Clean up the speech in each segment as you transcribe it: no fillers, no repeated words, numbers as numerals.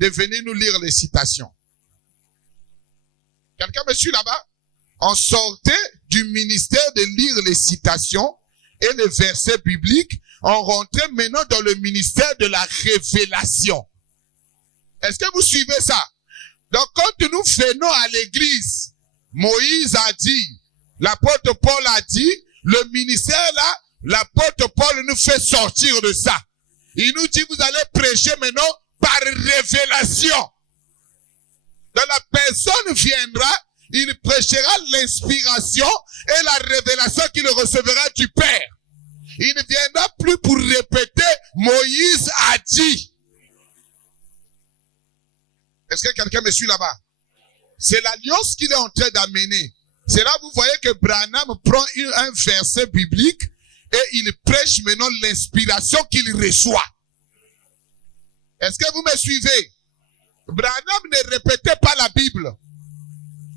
de venir nous lire les citations. Quelqu'un me suit là-bas? On sortait du ministère de lire les citations et les versets bibliques. On rentrait maintenant dans le ministère de la révélation. Est-ce que vous suivez ça? Donc, quand nous venons à l'église, Moïse a dit, l'apôtre Paul a dit, le ministère là, l'apôtre Paul nous fait sortir de ça. Il nous dit, vous allez prêcher maintenant par révélation. Donc la personne viendra, il prêchera l'inspiration et la révélation qu'il recevra du Père. Il ne viendra plus pour répéter, Moïse a dit. Est-ce que quelqu'un me suit là-bas? C'est l'alliance qu'il est en train d'amener. C'est là vous voyez que Branham prend un verset biblique et il prêche maintenant l'inspiration qu'il reçoit. Est-ce que vous me suivez? Branham ne répétait pas la Bible.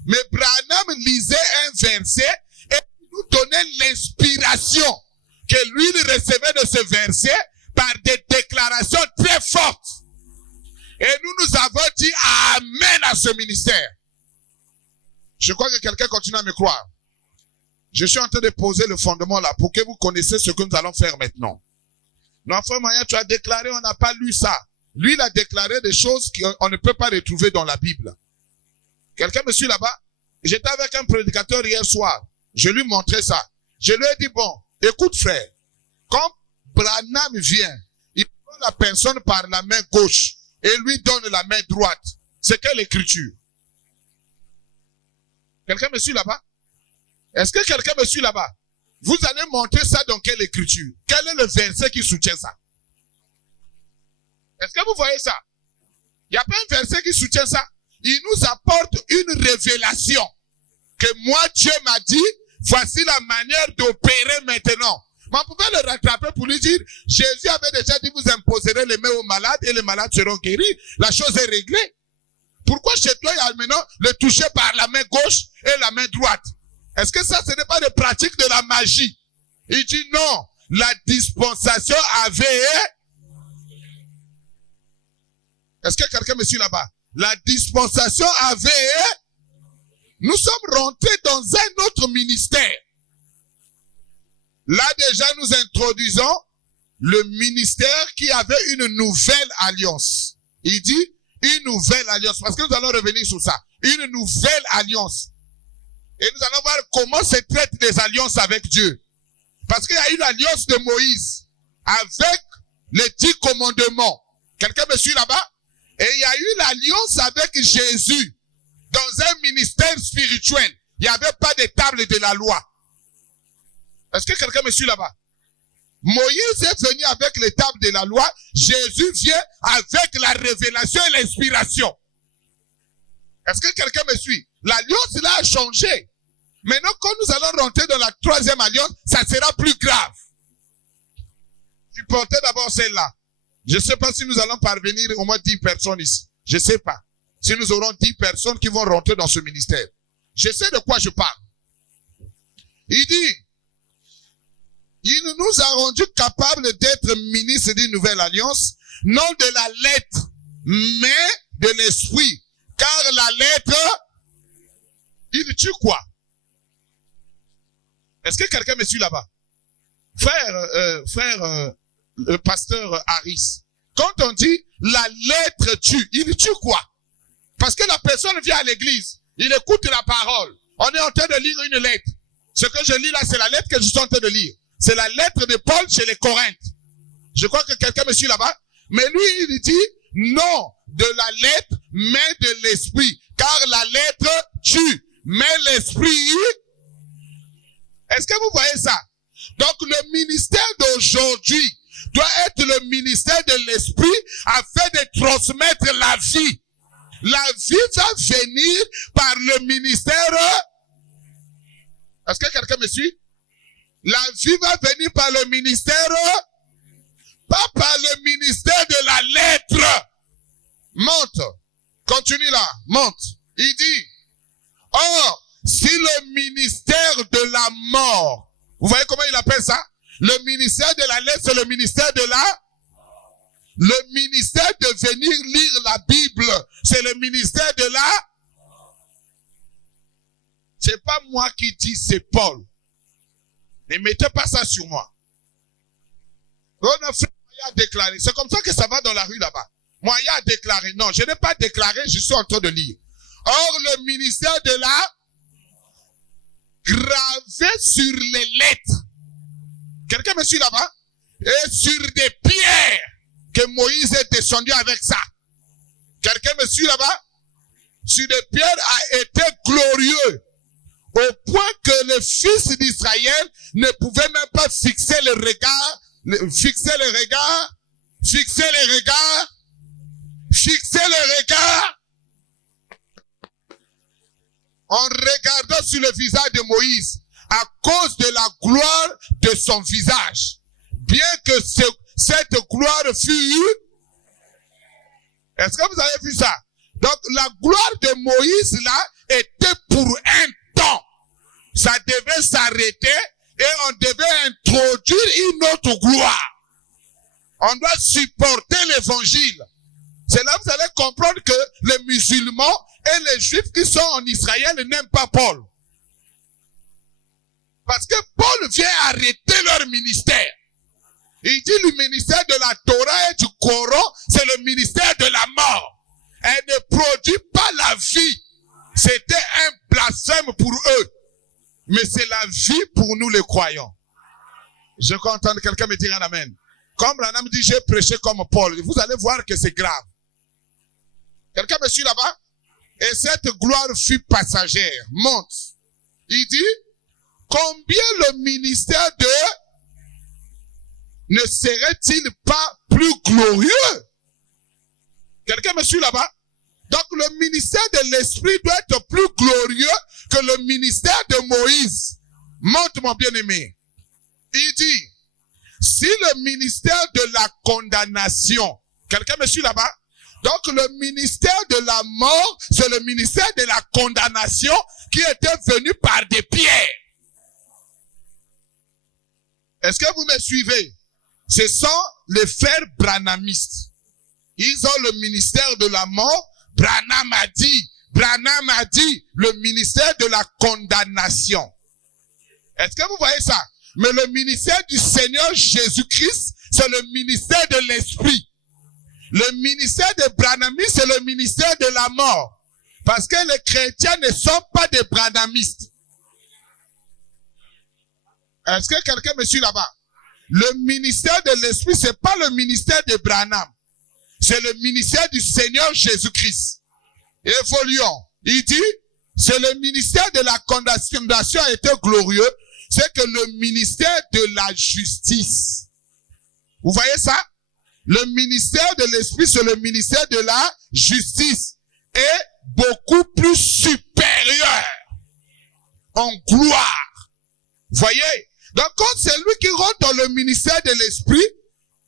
Mais Branham lisait un verset et nous donnait l'inspiration que lui il recevait de ce verset par des déclarations très fortes. Et nous avons dit Amen à ce ministère. Je crois que quelqu'un continue à me croire. Je suis en train de poser le fondement là pour que vous connaissiez ce que nous allons faire maintenant. Non, frère Maya, tu as déclaré, on n'a pas lu ça. Lui, il a déclaré des choses qu'on ne peut pas retrouver dans la Bible. Quelqu'un me suit là-bas? J'étais avec un prédicateur hier soir. Je lui montrais ça. Je lui ai dit, bon, écoute frère, quand Branham vient, il prend la personne par la main gauche et lui donne la main droite. C'est quelle écriture? Quelqu'un me suit là-bas? Est-ce que quelqu'un me suit là-bas? Vous allez montrer ça dans quelle écriture? Quel est le verset qui soutient ça? Est-ce que vous voyez ça? Il n'y a pas un verset qui soutient ça. Il nous apporte une révélation. Que moi, Dieu m'a dit, voici la manière d'opérer maintenant. Mais on pouvait le rattraper pour lui dire, Jésus avait déjà dit, vous imposerez les mains aux malades et les malades seront guéris. La chose est réglée. Pourquoi chez toi, il y a maintenant le toucher par la main gauche et la main droite? Est-ce que ça, ce n'est pas de pratique de la magie? Il dit non, la dispensation avait... Est-ce que quelqu'un me suit là-bas? La dispensation avait... Nous sommes rentrés dans un autre ministère. Là déjà, nous introduisons le ministère qui avait une nouvelle alliance. Il dit une nouvelle alliance, parce que nous allons revenir sur ça. Une nouvelle alliance. Et nous allons voir comment se traitent les alliances avec Dieu. Parce qu'il y a eu l'alliance de Moïse avec les 10 commandements. Quelqu'un me suit là-bas? Et il y a eu l'alliance avec Jésus dans un ministère spirituel. Il n'y avait pas de table de la loi. Est-ce que quelqu'un me suit là-bas? Moïse est venu avec les tables de la loi. Jésus vient avec la révélation et l'inspiration. Est-ce que quelqu'un me suit? L'alliance là a changé. Maintenant, quand nous allons rentrer dans la 3e alliance, ça sera plus grave. Supportez d'abord celle-là. Je ne sais pas si nous allons parvenir au moins 10 personnes ici. Je ne sais pas. Si nous aurons 10 personnes qui vont rentrer dans ce ministère. Je sais de quoi je parle. Il dit, il nous a rendus capables d'être ministres d'une nouvelle alliance, non de la lettre, mais de l'esprit. Car la lettre, il tue quoi? Est-ce que quelqu'un me suit là-bas? Frère, pasteur Harris, quand on dit la lettre tue, il tue quoi? Parce que la personne vient à l'église, il écoute la parole. On est en train de lire une lettre. Ce que je lis là, c'est la lettre que je suis en train de lire. C'est la lettre de Paul chez les Corinthes. Je crois que quelqu'un me suit là-bas. Mais lui, il dit non de la lettre, mais de l'esprit. Car la lettre tue, mais l'esprit... Est-ce que vous voyez ça? Donc le ministère d'aujourd'hui doit être le ministère de l'esprit afin de transmettre la vie. La vie va venir par le ministère. Est-ce que quelqu'un me suit? La vie va venir par le ministère, pas par le ministère de la lettre. Monte. Continue là. Monte. Il dit, or, si le ministère de la mort, vous voyez comment il appelle ça? Le ministère de la lettre, c'est le ministère de la... Le ministère de venir lire la Bible, c'est le ministère de la... C'est pas moi qui dis, c'est Paul. Ne mettez pas ça sur moi. Notre frère Moya a déclaré. C'est comme ça que ça va dans la rue là-bas. Moya a déclaré. Non, je n'ai pas déclaré, je suis en train de lire. Or, le ministère de la... gravé sur les lettres. Quelqu'un me suit là-bas? Et sur des pierres que Moïse est descendu avec ça. Quelqu'un me suit là-bas? Sur des pierres a été glorieux. Au point que les fils d'Israël ne pouvaient même pas fixer le regard, fixer le regard. En regardant sur le visage de Moïse, à cause de la gloire de son visage. Bien que cette gloire fût... Est-ce que vous avez vu ça? Donc la gloire de Moïse là était pour un temps. Ça devait s'arrêter et on devait introduire une autre gloire. On doit supporter l'évangile. C'est là que vous allez comprendre que les musulmans et les juifs qui sont en Israël n'aiment pas Paul. Parce que Paul vient arrêter leur ministère. Il dit le ministère de la Torah et du Coran, c'est le ministère de la mort. Elle ne produit pas la vie. C'était un blasphème pour eux. Mais c'est la vie pour nous les croyants. Je peux entendre quelqu'un me dire un amen. Comme Branham dit, j'ai prêché comme Paul. Vous allez voir que c'est grave. Quelqu'un me suit là-bas? Et cette gloire fut passagère. Monte. Il dit, combien le ministère de... ne serait-il pas plus glorieux? Quelqu'un me suit là-bas? Donc le ministère de l'Esprit doit être plus glorieux que le ministère de Moïse. Monte mon bien-aimé. Il dit, si le ministère de la condamnation, quelqu'un me suit là-bas? Donc le ministère de la mort, c'est le ministère de la condamnation qui était venu par des pierres. Est-ce que vous me suivez? Ce sont les frères branhamistes. Ils ont le ministère de la mort. Branham a dit, le ministère de la condamnation. Est-ce que vous voyez ça? Mais le ministère du Seigneur Jésus-Christ, c'est le ministère de l'Esprit. Le ministère de branhamistes, c'est le ministère de la mort. Parce que les chrétiens ne sont pas des branhamistes. Est-ce que quelqu'un me suit là-bas? Le ministère de l'Esprit, c'est pas le ministère de Branham. C'est le ministère du Seigneur Jésus-Christ. Évoluons. Il dit, c'est le ministère de la condamnation a été glorieux. C'est que le ministère de la justice. Vous voyez ça? Le ministère de l'Esprit, c'est le ministère de la justice. Est beaucoup plus supérieur en gloire. Vous voyez? Donc, quand c'est lui qui rentre dans le ministère de l'Esprit,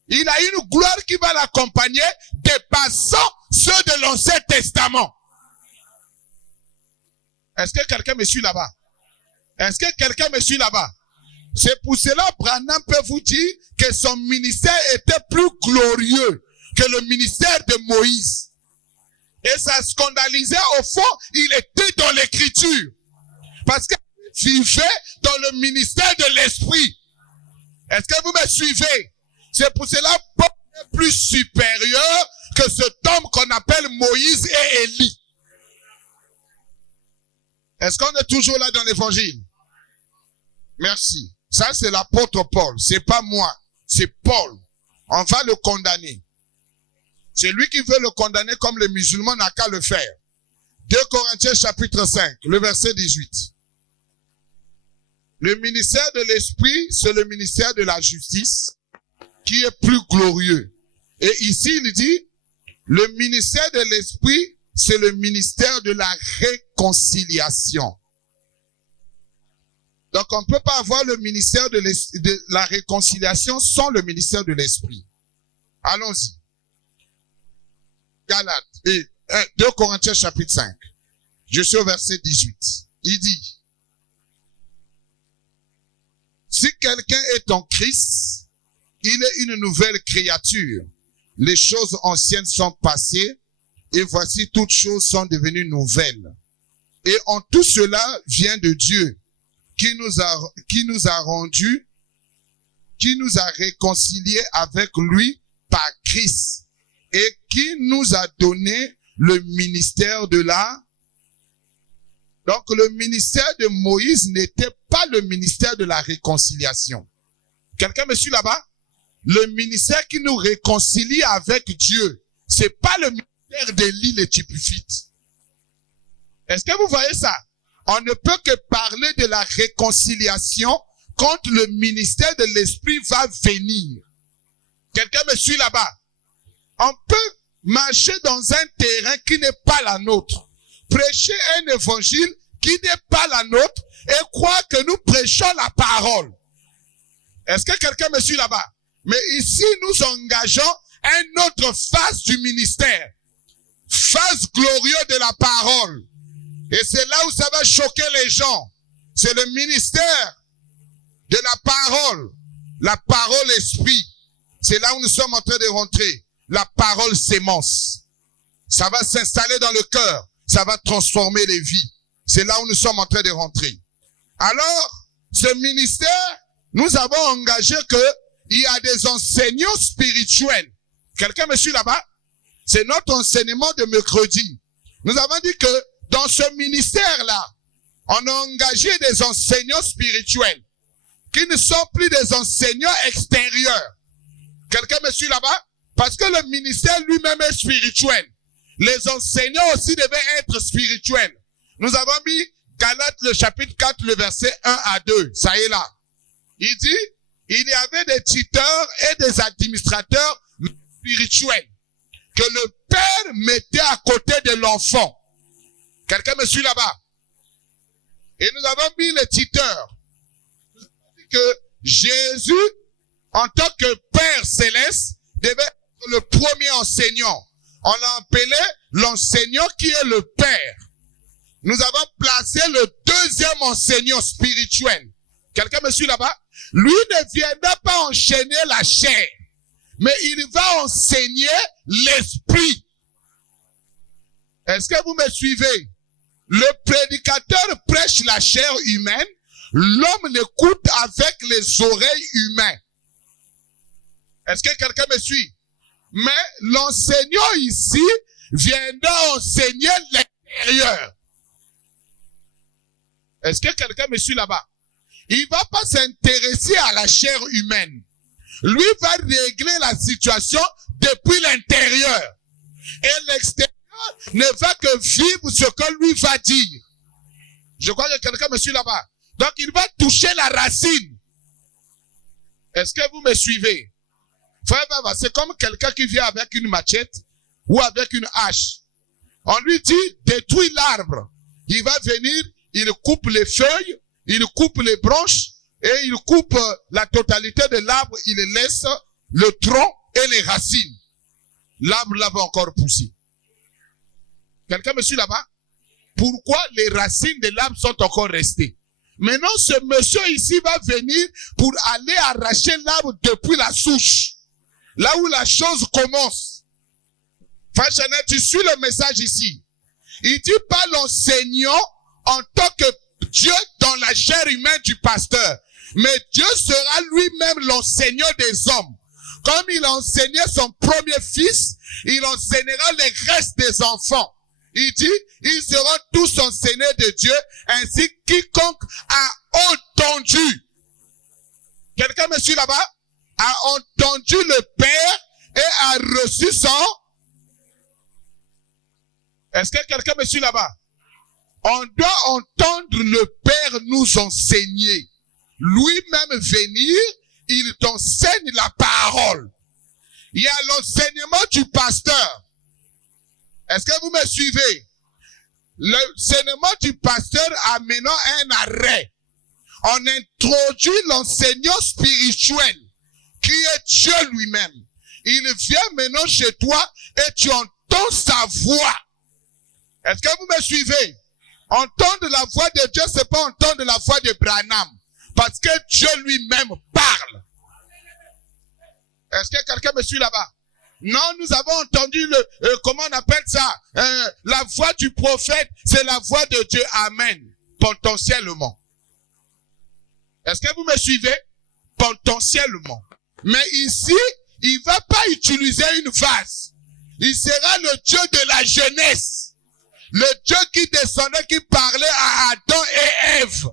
il a une gloire qui va l'accompagner, dépassant ceux de l'Ancien Testament. Est-ce que quelqu'un me suit là-bas? Est-ce que quelqu'un me suit là-bas? C'est pour cela que Branham peut vous dire que son ministère était plus glorieux que le ministère de Moïse. Et ça scandalisait au fond, il était dans l'écriture. Parce que vivait dans le ministère de l'Esprit. Est-ce que vous me suivez? C'est pour cela que Paul est plus supérieur que cet homme qu'on appelle Moïse et Élie. Est-ce qu'on est toujours là dans l'évangile? Merci. Ça, c'est l'apôtre Paul. C'est pas moi. C'est Paul. On va le condamner. C'est lui qui veut le condamner comme les musulmans n'a qu'à le faire. 2 Corinthiens chapitre 5, le verset 18. Le ministère de l'Esprit, c'est le ministère de la justice qui est plus glorieux. Et ici, il dit, le ministère de l'Esprit, c'est le ministère de la réconciliation. Donc, on ne peut pas avoir le ministère de la réconciliation sans le ministère de l'Esprit. Allons-y. Galates, et 2 Corinthiens chapitre 5. Je suis au verset 18. Il dit, si quelqu'un est en Christ, il est une nouvelle créature. les choses anciennes sont passées et voici toutes choses sont devenues nouvelles. Et en tout cela vient de Dieu qui nous a réconciliés avec lui par Christ et qui nous a donné le ministère de la... Donc le ministère de Moïse n'était pas le ministère de la réconciliation. Quelqu'un me suit là-bas? Le ministère qui nous réconcilie avec Dieu, c'est pas le ministère d'Élie le Tishbite. Est-ce que vous voyez ça? On ne peut que parler de la réconciliation quand le ministère de l'Esprit va venir. Quelqu'un me suit là-bas? On peut marcher dans un terrain qui n'est pas la nôtre, prêcher un évangile qui n'est pas la nôtre et croire que nous prêchons la parole. Est-ce que quelqu'un me suit là-bas? Mais ici, nous engageons une autre phase du ministère. Phase glorieuse de la parole. Et c'est là où ça va choquer les gens. C'est le ministère de la parole esprit. C'est là où nous sommes en train de rentrer. La parole sémence. Ça va s'installer dans le cœur. Ça va transformer les vies. C'est là où nous sommes en train de rentrer. Alors, ce ministère, nous avons engagé qu'il y a des enseignants spirituels. Quelqu'un me suit là-bas? C'est notre enseignement de mercredi. Nous avons dit que dans ce ministère-là, on a engagé des enseignants spirituels qui ne sont plus des enseignants extérieurs. Quelqu'un me suit là-bas? Parce que le ministère lui-même est spirituel. Les enseignants aussi devaient être spirituels. Nous avons mis Galates le chapitre 4, le verset 1 à 2. Ça est là. Il dit, il y avait des tuteurs et des administrateurs spirituels que le père mettait à côté de l'enfant. Quelqu'un me suit là-bas? Et nous avons mis les tuteurs. Que Jésus, en tant que Père céleste, devait être le premier enseignant. On l'a appelé l'enseignant qui est le Père. Nous avons placé le deuxième enseignant spirituel. Quelqu'un me suit là-bas? Lui ne viendra pas enchaîner la chair, mais il va enseigner l'esprit. Est-ce que vous me suivez? Le prédicateur prêche la chair humaine, l'homme l'écoute avec les oreilles humaines. Est-ce que quelqu'un me suit? Mais l'enseignant ici viendra enseigner l'intérieur. Est-ce que quelqu'un me suit là-bas? Il ne va pas s'intéresser à la chair humaine. Lui va régler la situation depuis l'intérieur. Et l'extérieur ne va que vivre ce que lui va dire. Je crois que quelqu'un me suit là-bas. Donc il va toucher la racine. Est-ce que vous me suivez? C'est comme quelqu'un qui vient avec une machette ou avec une hache. On lui dit, détruis l'arbre. Il va venir, il coupe les feuilles, il coupe les branches et il coupe la totalité de l'arbre. Il laisse le tronc et les racines. L'arbre là va encore pousser. Quelqu'un me suit là-bas? Pourquoi les racines de l'arbre sont encore restées? Maintenant, ce monsieur ici va venir pour aller arracher l'arbre depuis la souche. Là où la chose commence. Frère Chanel, tu suis le message ici. Il dit pas l'enseignant en tant que Dieu dans la chair humaine du pasteur. Mais Dieu sera lui-même l'enseignant des hommes. Comme il a enseigné son premier fils, il enseignera les restes des enfants. Il dit, ils seront tous enseignés de Dieu, ainsi quiconque a entendu. Quelqu'un me suit là-bas? A entendu le Père et a reçu son... Est-ce que quelqu'un me suit là-bas? On doit entendre le Père nous enseigner. Lui-même venir, il t'enseigne la parole. Il y a l'enseignement du pasteur. Est-ce que vous me suivez? L'enseignement du pasteur amenant un arrêt. On introduit l'enseignant spirituel qui est Dieu lui-même. Il vient maintenant chez toi et tu entends sa voix. Est-ce que vous me suivez? Entendre la voix de Dieu, c'est pas entendre la voix de Branham. Parce que Dieu lui-même parle. Est-ce que quelqu'un me suit là-bas? Non, nous avons entendu comment on appelle ça? La voix du prophète, c'est la voix de Dieu. Amen. Potentiellement. Est-ce que vous me suivez? Potentiellement. Mais ici, il va pas utiliser une vase. Il sera le Dieu de la jeunesse. Le Dieu qui descendait, qui parlait à Adam et Ève.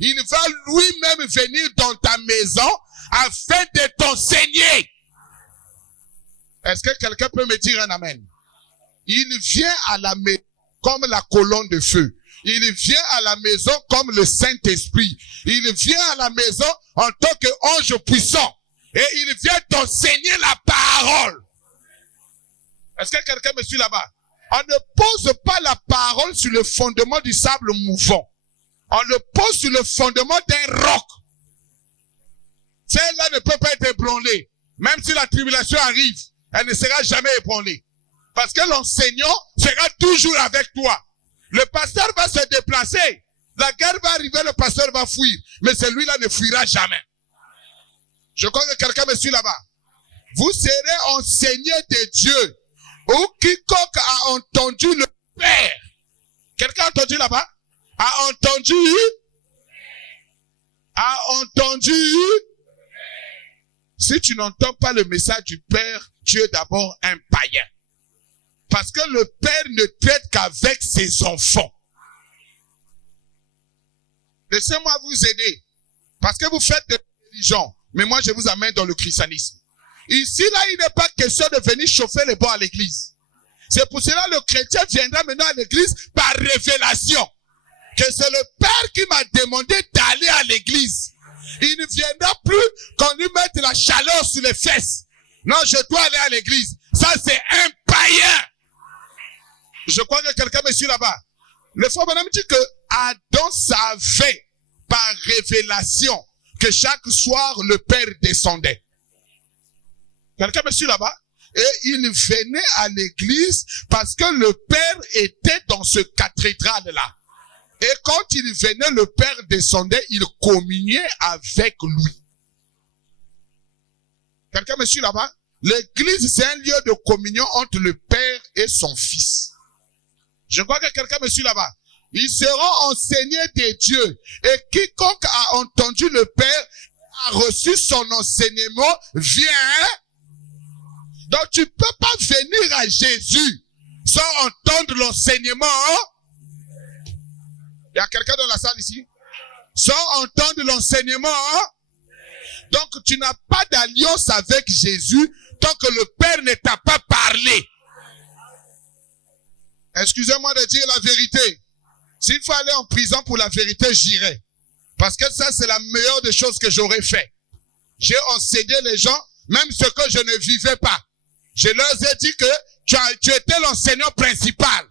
Il va lui-même venir dans ta maison afin de t'enseigner. Est-ce que quelqu'un peut me dire un amen? Il vient à la maison comme la colonne de feu. Il vient à la maison comme le Saint-Esprit. Il vient à la maison en tant qu'ange puissant. Et il vient t'enseigner la parole. Est-ce que quelqu'un me suit là-bas? On ne pose pas la parole sur le fondement du sable mouvant. On le pose sur le fondement d'un roc. Celle-là ne peut pas être ébranlée. Même si la tribulation arrive, elle ne sera jamais ébranlée. Parce que l'enseignant sera toujours avec toi. Le pasteur va se déplacer. La guerre va arriver, le pasteur va fuir. Mais celui-là ne fuira jamais. Je crois que quelqu'un me suit là-bas. Vous serez enseigné de Dieu. Ou quiconque a entendu le Père. Quelqu'un a entendu là-bas? A entendu? A entendu? Si tu n'entends pas le message du Père, tu es d'abord un païen. Parce que le Père ne traite qu'avec ses enfants. Laissez-moi vous aider. Parce que vous faites des religions. Mais moi, je vous amène dans le christianisme. Ici, là, il n'est pas question de venir chauffer les bords à l'église. C'est pour cela que le chrétien viendra maintenant à l'église par révélation. Que c'est le Père qui m'a demandé d'aller à l'église. Il ne viendra plus qu'on lui mette la chaleur sur les fesses. Non, je dois aller à l'église. Ça, c'est un païen. Je crois que quelqu'un me suit là-bas. Le frère Branham dit que Adam savait par révélation que chaque soir le Père descendait. Quelqu'un me suit là-bas? Et il venait à l'église parce que le Père était dans ce cathédrale-là. Et quand il venait, le Père descendait, il communiait avec lui. Quelqu'un me suit là-bas? L'église, c'est un lieu de communion entre le Père et son Fils. Je crois que quelqu'un me suit là-bas. Ils seront enseignés de Dieu. Et quiconque a entendu le Père, a reçu son enseignement, vient. Donc tu peux pas venir à Jésus sans entendre l'enseignement. Il y a quelqu'un dans la salle ici? Sans entendre l'enseignement. Donc tu n'as pas d'alliance avec Jésus tant que le Père ne t'a pas parlé. Excusez-moi de dire la vérité. S'il faut aller en prison pour la vérité, j'irai. Parce que ça, c'est la meilleure des choses que j'aurais fait. J'ai enseigné les gens, même ce que je ne vivais pas. Je leur ai dit que tu étais l'enseignant principal.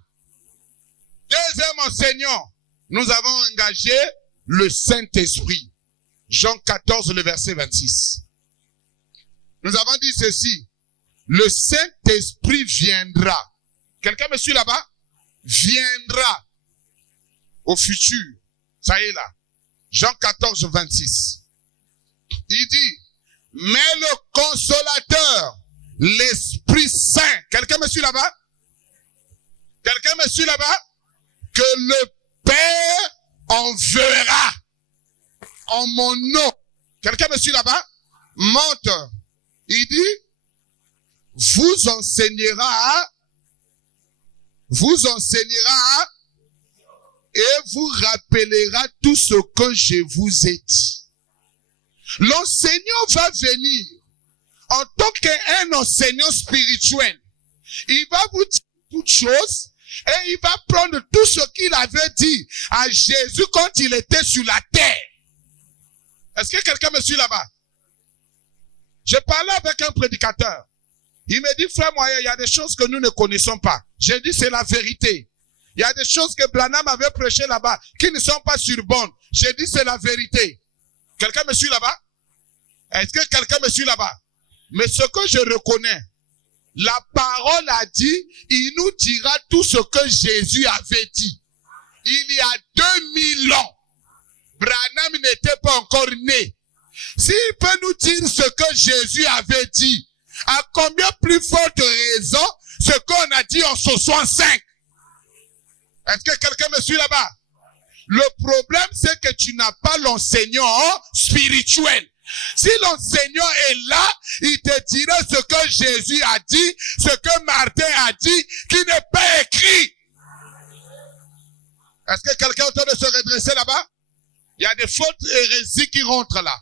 Deuxième enseignant, nous avons engagé le Saint-Esprit. Jean 14, le verset 26. Nous avons dit ceci. Le Saint-Esprit viendra. Quelqu'un me suit là-bas? Viendra au futur. Ça y est là. Jean 14, 26. Il dit, mais le consolateur, l'Esprit Saint. Quelqu'un me suit là-bas? Quelqu'un me suit là-bas? Que le Père enverra en mon nom. Quelqu'un me suit là-bas? Monte. Il dit, vous enseignera et vous rappellera tout ce que je vous ai dit. L'enseignant va venir en tant qu'un enseignant spirituel. Il va vous dire toutes choses et il va prendre tout ce qu'il avait dit à Jésus quand il était sur la terre. Est-ce que quelqu'un me suit là-bas? Je parlais avec un prédicateur. Il me dit, frère Moyen, il y a des choses que nous ne connaissons pas. J'ai dit, c'est la vérité. Il y a des choses que Branham avait prêché là-bas qui ne sont pas surbonnes. J'ai dit, c'est la vérité. Quelqu'un me suit là-bas? Est-ce que quelqu'un me suit là-bas? Mais ce que je reconnais, la parole a dit, il nous dira tout ce que Jésus avait dit. Il y a 2000 ans, Branham n'était pas encore né. S'il peut nous dire ce que Jésus avait dit, À combien plus forte raison ce qu'on a dit en 65? Est-ce que quelqu'un me suit là-bas? Le problème, c'est que tu n'as pas l'enseignant spirituel. Si l'enseignant est là, il te dira ce que Jésus a dit, ce que Martin a dit, qui n'est pas écrit. Est-ce que quelqu'un est en train de se redresser là-bas? Il y a des fautes hérésies qui rentrent là.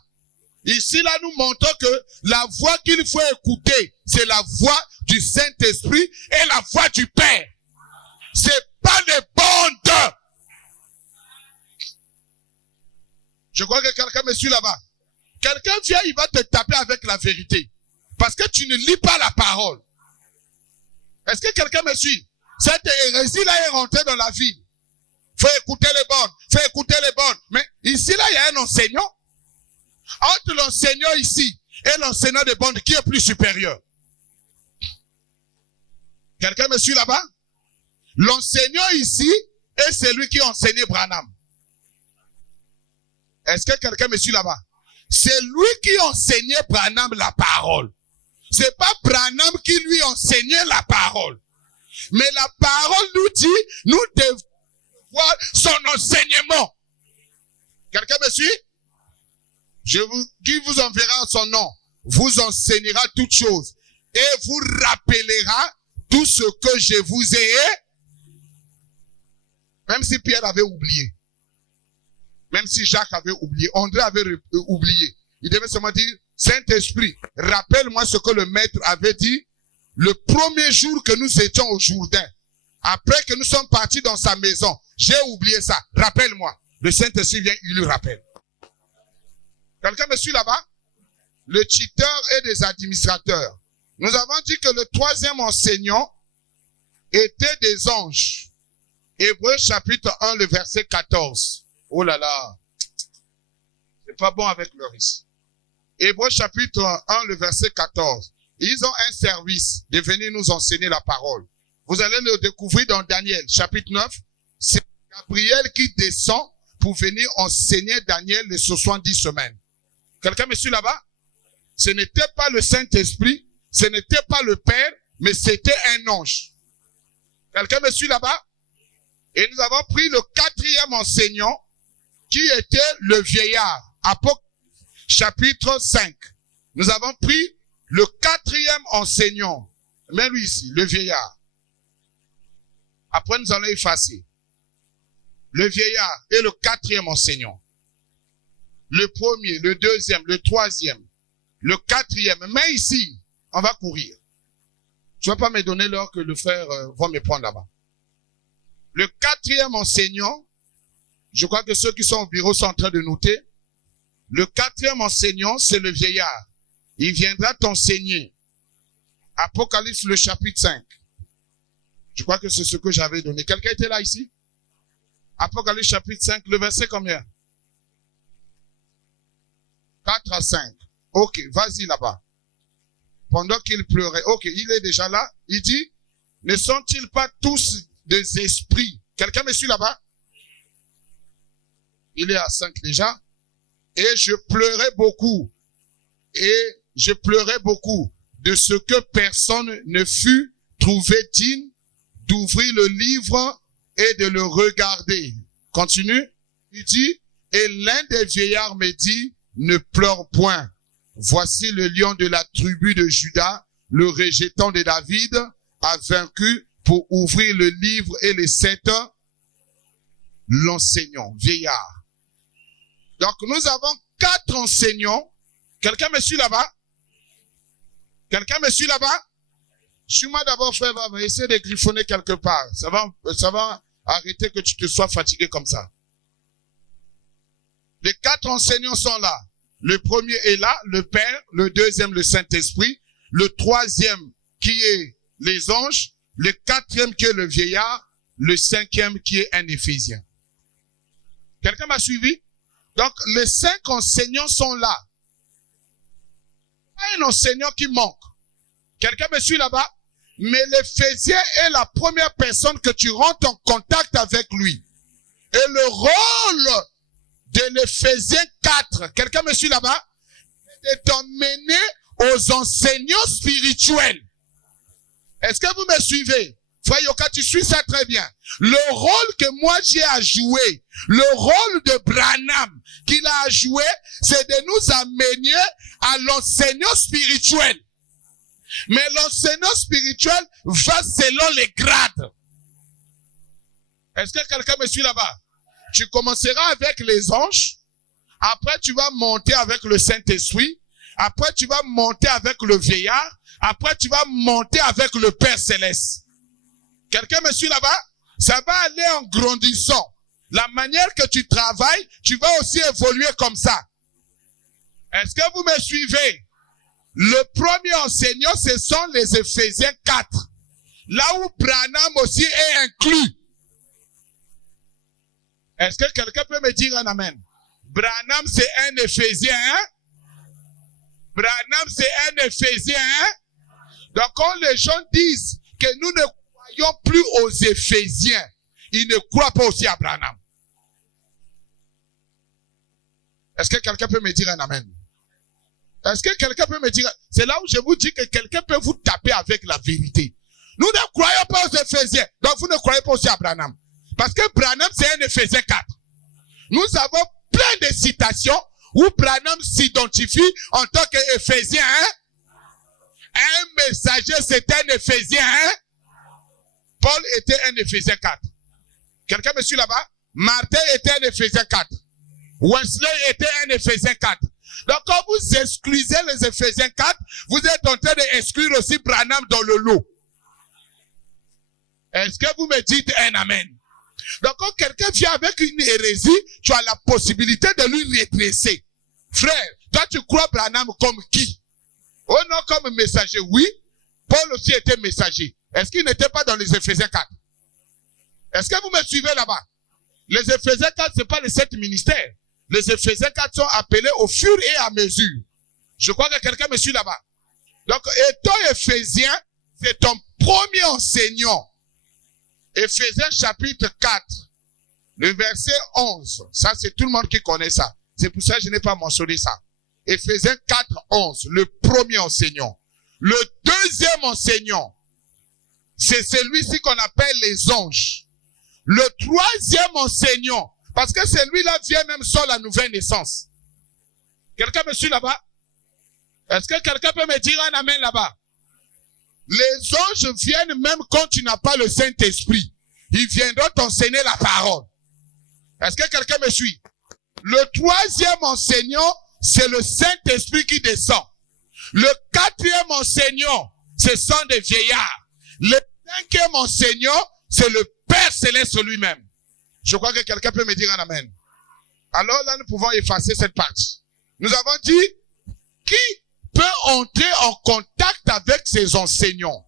Ici, là, nous montrons que la voix qu'il faut écouter, c'est la voix du Saint-Esprit et la voix du Père. C'est pas les bandes. Je crois que quelqu'un me suit là-bas. Quelqu'un vient, il va te taper avec la vérité. Parce que tu ne lis pas la parole. Est-ce que quelqu'un me suit? Cette hérésie-là est rentrée dans la ville. Faut écouter les bonnes. Faut écouter les bonnes. Mais ici, là, il y a un enseignant. Entre l'enseignant ici et l'enseignant des bonnes, qui est plus supérieur? Quelqu'un me suit là-bas? L'enseignant ici est celui qui a enseigné Branham. Est-ce que quelqu'un me suit là-bas? C'est lui qui enseignait Branham la parole. C'est pas Branham qui lui enseignait la parole. Mais la parole nous dit, nous devons voir son enseignement. Quelqu'un me suit? Qui vous enverra son nom, vous enseignera toutes choses et vous rappellera tout ce que je vous ai. Même si Pierre avait oublié. Même si Jacques avait oublié, André avait oublié. Il devait seulement dire, Saint-Esprit, rappelle-moi ce que le maître avait dit le premier jour que nous étions au Jourdain. Après que nous sommes partis dans sa maison, j'ai oublié ça. Rappelle-moi. Le Saint-Esprit vient, il lui rappelle. Quelqu'un me suit là-bas? Le tuteur et des administrateurs. Nous avons dit que le troisième enseignant était des anges. Hébreux chapitre 1, le verset 14. Oh là là. C'est pas bon avec le risque. Hébreux chapitre 1, le verset 14. Ils ont un service de venir nous enseigner la parole. Vous allez le découvrir dans Daniel chapitre 9. C'est Gabriel qui descend pour venir enseigner Daniel les 70 semaines. Quelqu'un me suit là-bas? Ce n'était pas le Saint-Esprit, ce n'était pas le Père, mais c'était un ange. Quelqu'un me suit là-bas? Et nous avons pris le quatrième enseignant, qui était le vieillard. Apocalypse chapitre 5. Nous avons pris le quatrième enseignant. Mais lui ici, le vieillard. Après, nous allons effacer. Le vieillard est le quatrième enseignant. Le premier, le deuxième, le troisième, le quatrième. Mais ici, on va courir. Tu ne vas pas me donner l'heure que le frère va me prendre là-bas. Le quatrième enseignant, je crois que ceux qui sont au bureau sont en train de noter. Le quatrième enseignant, c'est le vieillard. Il viendra t'enseigner. Apocalypse, le chapitre 5. Je crois que c'est ce que j'avais donné. Quelqu'un était là ici? Apocalypse, chapitre 5, le verset combien? 4 à 5. Ok, vas-y là-bas. Pendant qu'il pleurait. Ok, il est déjà là. Il dit, ne sont-ils pas tous des esprits? Quelqu'un me suit là-bas? Il est à 5 déjà. Et je pleurais beaucoup. Et je pleurais beaucoup de ce que personne ne fut trouvé digne d'ouvrir le livre et de le regarder. Continue. Il dit, et l'un des vieillards me dit, ne pleure point. Voici le lion de la tribu de Juda, le rejetant de David, a vaincu pour ouvrir le livre et les 7. L'enseignant, vieillard. Donc nous avons 4 enseignants. Quelqu'un me suit là-bas? Quelqu'un me suit là-bas? Suis-moi d'abord, frère, va essayer de griffonner quelque part. Ça va arrêter que tu te sois fatigué comme ça. Les 4 enseignants sont là. Le premier est là, le Père. Le deuxième, le Saint-Esprit. Le troisième, qui est les anges. Le quatrième, qui est le vieillard. Le cinquième, qui est un Éphésien. Quelqu'un m'a suivi? Donc, les 5 enseignants sont là. Il y a un enseignant qui manque. Quelqu'un me suit là-bas? Mais l'Éphésien est la première personne que tu rentres en contact avec lui. Et le rôle de l'Éphésien 4, quelqu'un me suit là-bas? C'est de t'emmener aux enseignants spirituels. Est-ce que vous me suivez? Frère Yoka, tu suis ça très bien. Le rôle que moi j'ai à jouer, le rôle de Branham qu'il a à jouer, c'est de nous amener à l'enseignant spirituel. Mais l'enseignant spirituel va selon les grades. Est-ce que quelqu'un me suit là-bas? Tu commenceras avec les anges, après tu vas monter avec le Saint-Esprit, après tu vas monter avec le vieillard, après tu vas monter avec le Père Céleste. Quelqu'un me suit là-bas? Ça va aller en grandissant. La manière que tu travailles, tu vas aussi évoluer comme ça. Est-ce que vous me suivez? Le premier enseignant, ce sont les Éphésiens 4. Là où Branham aussi est inclus. Est-ce que quelqu'un peut me dire un amen? Branham, c'est un Éphésien, hein? Branham, c'est un Éphésien, hein? Donc quand les gens disent que nous ne croyons plus aux Éphésiens, ils ne croient pas aussi à Branham. Est-ce que quelqu'un peut me dire un amen? Est-ce que quelqu'un peut me dire... C'est là où je vous dis que quelqu'un peut vous taper avec la vérité. Nous ne croyons pas aux Éphésiens, donc vous ne croyez pas aussi à Branham. Parce que Branham, c'est un Éphésiens 4. Nous avons plein de citations où Branham s'identifie en tant qu'Éphésien. Hein? Un messager, c'est un Éphésien. Hein? Paul était un Éphésien 4. Quelqu'un me suit là-bas? Martin était un Éphésien 4. Wesley était un Éphésien 4. Donc quand vous exclusez les Éphésiens 4, vous êtes en train d'exclure aussi Branham dans le lot. Est-ce que vous me dites un amen? Donc quand quelqu'un vient avec une hérésie, tu as la possibilité de lui redresser. Frère, toi tu crois Branham comme qui? Oh non, comme messager, oui. Paul aussi était messager. Est-ce qu'il n'était pas dans les Éphésiens 4? Est-ce que vous me suivez là-bas? Les Éphésiens 4, ce n'est pas les 7 ministères. Les Éphésiens 4 sont appelés au fur et à mesure. Je crois que quelqu'un me suit là-bas. Donc, étant Éphésien, c'est ton premier enseignant. Éphésiens chapitre 4, le verset 11. Ça, c'est tout le monde qui connaît ça. C'est pour ça que je n'ai pas mentionné ça. Éphésiens 4, 11, le premier enseignant. Le deuxième enseignant, c'est celui-ci qu'on appelle les anges. Le troisième enseignant, parce que celui-là vient même sur la nouvelle naissance. Quelqu'un me suit là-bas? Est-ce que quelqu'un peut me dire un amen là-bas? Les anges viennent même quand tu n'as pas le Saint-Esprit. Ils viendront t'enseigner la parole. Est-ce que quelqu'un me suit? Le troisième enseignant, c'est le Saint-Esprit qui descend. Le quatrième enseignant, ce sont des vieillards. Le cinquième enseignant, c'est le Père Céleste lui-même. Je crois que quelqu'un peut me dire un amen. Alors là, nous pouvons effacer cette partie. Nous avons dit, qui peut entrer en contact avec ces enseignants?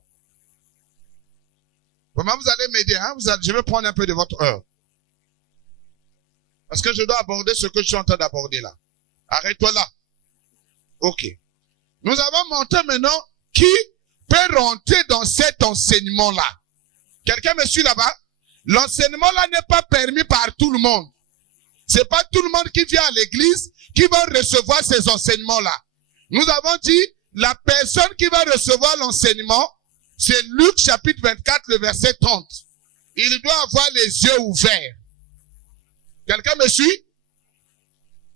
Vraiment, vous allez m'aider, hein? Je vais prendre un peu de votre heure. Parce que je dois aborder ce que je suis en train d'aborder là. Arrête-toi là. Ok. Nous avons montré maintenant qui peut rentrer dans cet enseignement-là. Quelqu'un me suit là-bas? L'enseignement-là n'est pas permis par tout le monde. C'est pas tout le monde qui vient à l'église qui va recevoir ces enseignements-là. Nous avons dit, la personne qui va recevoir l'enseignement, c'est Luc chapitre 24, le verset 30. Il doit avoir les yeux ouverts. Quelqu'un me suit?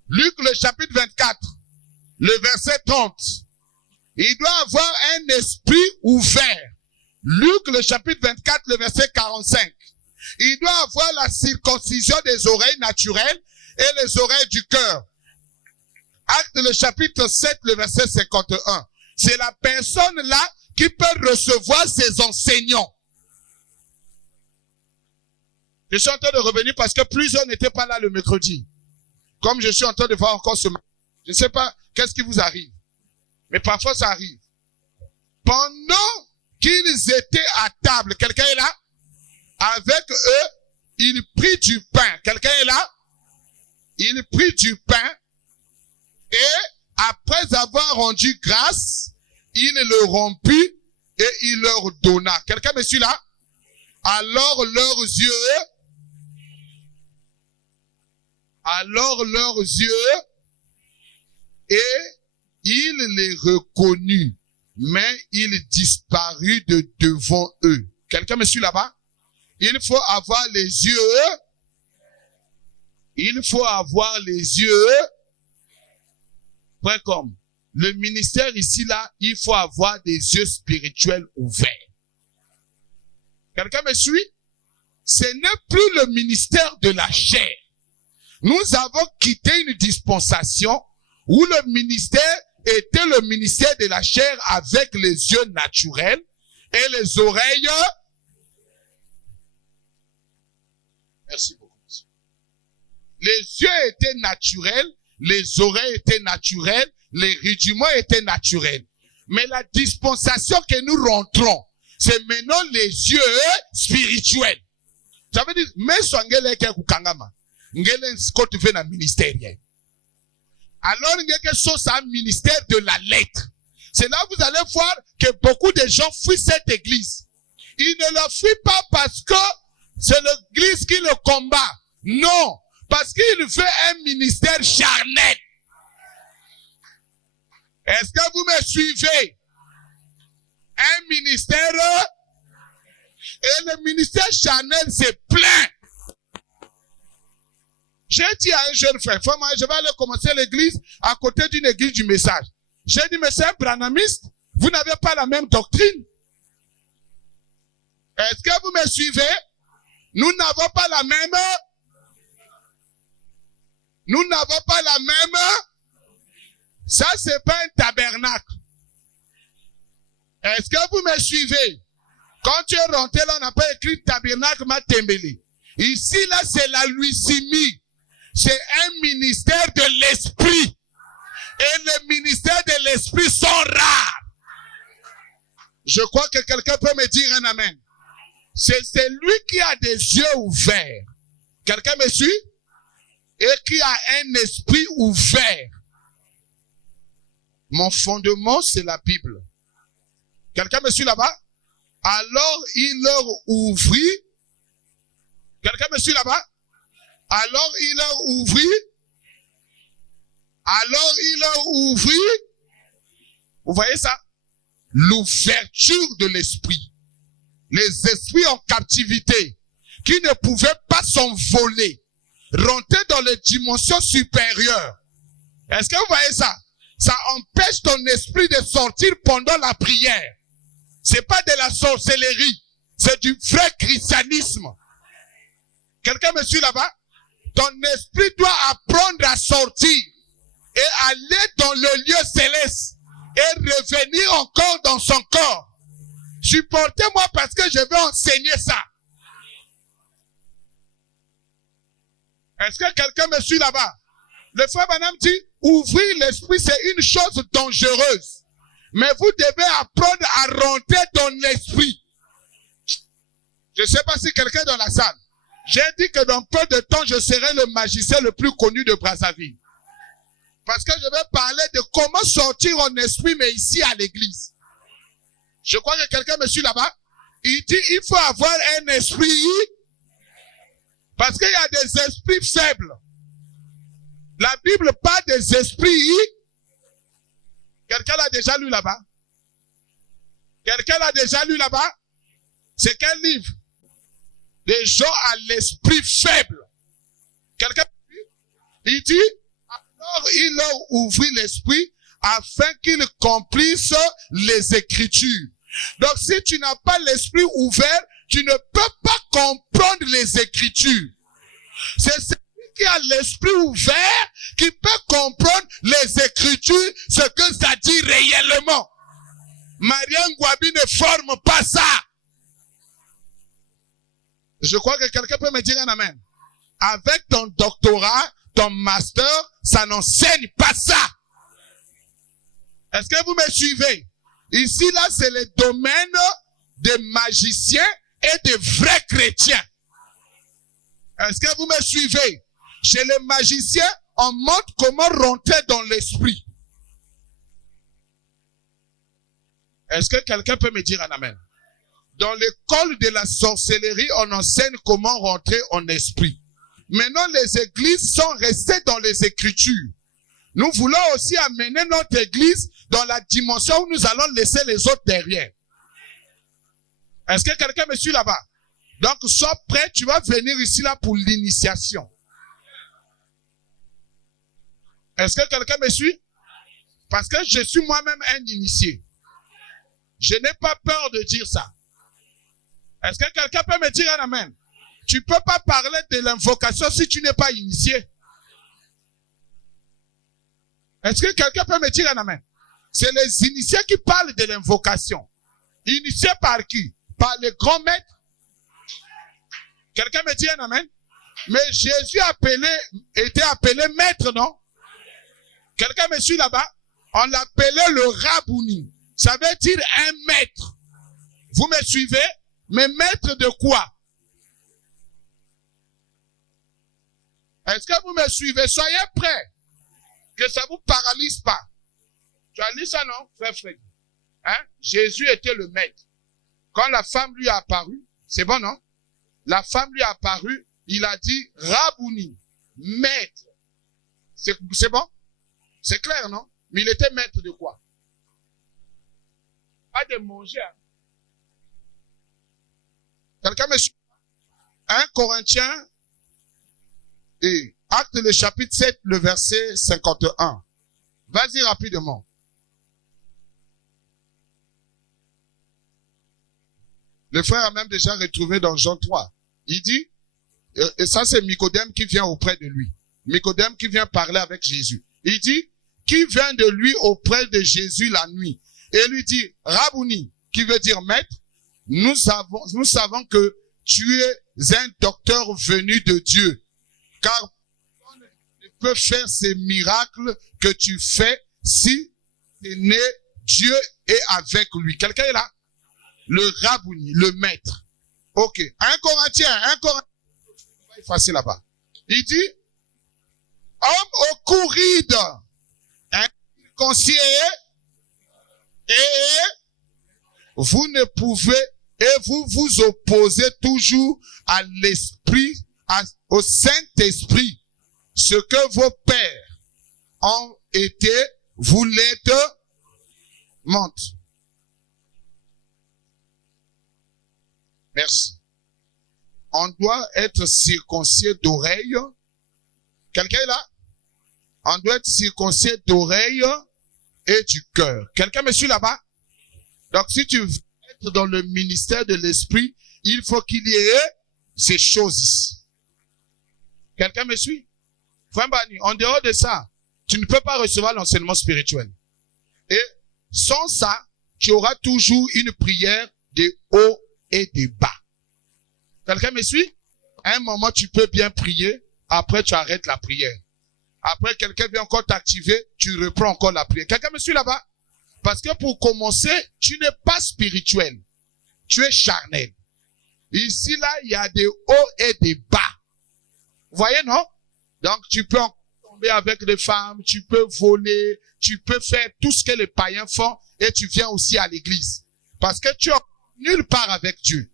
Luc le chapitre 24, le verset 30. Il doit avoir un esprit ouvert. Luc le chapitre 24, le verset 45. Il doit avoir la circoncision des oreilles naturelles et les oreilles du cœur. Acte le chapitre 7, le verset 51. C'est la personne là qui peut recevoir ses enseignants. Je suis en train de revenir parce que plusieurs n'étaient pas là le mercredi. Comme je suis en train de voir encore ce matin. Je ne sais pas qu'est-ce qui vous arrive. Mais parfois ça arrive. Pendant qu'ils étaient à table, quelqu'un est là? Avec eux, il prit du pain. Quelqu'un est là? Il prit du pain et après avoir rendu grâce, il le rompit et il leur donna. Quelqu'un me suit là? Alors leurs yeux et Il les reconnut, mais il disparut de devant eux. Quelqu'un me suit là-bas? Il faut avoir les yeux. Il faut avoir les yeux. .com. Le ministère ici, là, il faut avoir des yeux spirituels ouverts. Quelqu'un me suit? Ce n'est plus le ministère de la chair. Nous avons quitté une dispensation où le ministère était le ministère de la chair avec les yeux naturels et les oreilles. Merci beaucoup. Les yeux étaient naturels, les oreilles étaient naturelles, les rudiments étaient naturels. Mais la dispensation que nous rentrons, c'est maintenant les yeux spirituels. Ça veut dire, mais soangele ke kukangama, ngele skotu ve na ministère. Alors, il y a quelque chose à un ministère de la lettre. C'est là que vous allez voir que beaucoup de gens fuient cette église. Ils ne la fuient pas parce que c'est l'église qui le combat. Non, parce qu'il fait un ministère charnel. Est-ce que vous me suivez? Un ministère, et le ministère charnel, c'est plein. J'ai dit à un jeune frère, je vais aller commencer l'église à côté d'une église du message. J'ai dit, mais c'est un branhamiste, vous n'avez pas la même doctrine. Est-ce que vous me suivez? Nous n'avons pas la même. Nous n'avons pas la même. Ça, c'est pas un tabernacle. Est-ce que vous me suivez? Quand tu es rentré là, on n'a pas écrit tabernacle Matembele. Ici, là, c'est la leucémie. C'est un ministère de l'esprit. Et les ministères de l'esprit sont rares. Je crois que quelqu'un peut me dire un amen. C'est celui qui a des yeux ouverts. Quelqu'un me suit? Et qui a un esprit ouvert. Mon fondement, c'est la Bible. Quelqu'un me suit là-bas? Alors il leur ouvrit. Quelqu'un me suit là-bas? Alors il leur ouvrit. Alors il leur ouvrit. Vous voyez ça? L'ouverture de l'esprit. Les esprits en captivité qui ne pouvaient pas s'envoler, rentrer dans les dimensions supérieures. Est-ce que vous voyez ça? Ça empêche ton esprit de sortir pendant la prière. C'est pas de la sorcellerie. C'est du vrai christianisme. Quelqu'un me suit là-bas? Ton esprit doit apprendre à sortir et aller dans le lieu céleste et revenir encore dans son corps. Supportez-moi parce que je vais enseigner ça. Est-ce que quelqu'un me suit là-bas? Le frère Branham dit, ouvrir l'esprit, c'est une chose dangereuse. Mais vous devez apprendre à rentrer dans l'esprit. Je ne sais pas si quelqu'un est dans la salle. J'ai dit que dans peu de temps, je serai le magicien le plus connu de Brazzaville. Parce que je vais parler de comment sortir en esprit, mais ici à l'église. Je crois que quelqu'un me suit là-bas. Il dit, il faut avoir un esprit. Parce qu'il y a des esprits faibles. La Bible parle des esprits. Quelqu'un l'a déjà lu là-bas? Quelqu'un l'a déjà lu là-bas? C'est quel livre? Les gens à l'esprit faible. Quelqu'un? Il dit, alors il leur ouvrit l'esprit afin qu'ils complissent les Écritures. Donc si tu n'as pas l'esprit ouvert, tu ne peux pas comprendre les Écritures. C'est celui qui a l'esprit ouvert qui peut comprendre les Écritures, ce que ça dit réellement. Marianne Gwabi ne forme pas ça. Je crois que quelqu'un peut me dire un amen. Avec ton doctorat, ton master, ça n'enseigne pas ça. Est-ce que vous me suivez? Ici, là, c'est le domaine des magiciens et des vrais chrétiens. Est-ce que vous me suivez? Chez les magiciens, on montre comment rentrer dans l'esprit. Est-ce que quelqu'un peut me dire un amen? Dans l'école de la sorcellerie, on enseigne comment rentrer en esprit. Maintenant, les églises sont restées dans les Écritures. Nous voulons aussi amener notre église dans la dimension où nous allons laisser les autres derrière. Est-ce que quelqu'un me suit là-bas? Donc, sois prêt, tu vas venir ici là pour l'initiation. Est-ce que quelqu'un me suit? Parce que je suis moi-même un initié. Je n'ai pas peur de dire ça. Est-ce que quelqu'un peut me dire un amen? Tu ne peux pas parler de l'invocation si tu n'es pas initié. Est-ce que quelqu'un peut me dire un amen? C'est les initiés qui parlent de l'invocation. Initiés par qui? Par les grands maîtres. Quelqu'un me dit un amen? Mais Jésus était appelé maître, non? Quelqu'un me suit là-bas? On l'appelait le Rabouni. Ça veut dire un maître. Vous me suivez? Mais maître de quoi? Est-ce que vous me suivez? Soyez prêts. Que ça ne vous paralyse pas. Tu as lu ça, non, frère Fred? Hein? Jésus était le maître. Quand la femme lui a apparu, c'est bon, non? La femme lui a apparu, il a dit Rabouni, maître. C'est bon? C'est clair, non? Mais il était maître de quoi? Pas de manger. Hein? Quelqu'un me suit? 1 Corinthiens et Acte le chapitre 7, le verset 51. Vas-y rapidement. Le frère a même déjà retrouvé dans Jean 3. Il dit, et ça c'est Nicodème qui vient auprès de lui. Nicodème qui vient parler avec Jésus. Il dit, qui vient de lui auprès de Jésus la nuit. Et lui dit, Rabouni, qui veut dire maître, nous savons que tu es un docteur venu de Dieu. Car on ne peut faire ces miracles que tu fais si Dieu est avec lui. Quelqu'un est là? Le Rabouni, le maître. Ok. 1 Corinthiens. On va effacer là-bas. Il dit, homme au courride, inconscient, et vous ne pouvez, et vous vous opposez toujours à l'esprit, au Saint-Esprit. Ce que vos pères ont été, vous l'êtes, monte. Merci. On doit être circoncis d'oreilles. Quelqu'un est là? On doit être circoncis d'oreilles et du cœur. Quelqu'un me suit là-bas? Donc si tu veux être dans le ministère de l'esprit, il faut qu'il y ait ces choses ici. Quelqu'un me suit? Frère Bani, en dehors de ça, tu ne peux pas recevoir l'enseignement spirituel. Et sans ça, tu auras toujours une prière de haut et de bas. Quelqu'un me suit? À un moment, tu peux bien prier, après tu arrêtes la prière. Après, quelqu'un vient encore t'activer, tu reprends encore la prière. Quelqu'un me suit là-bas? Parce que pour commencer, tu n'es pas spirituel. Tu es charnel. Ici, là, il y a des hauts et des bas. Vous voyez, non? Donc, tu peux tomber avec des femmes, tu peux voler, tu peux faire tout ce que les païens font et tu viens aussi à l'église. Parce que tu es nulle part avec Dieu.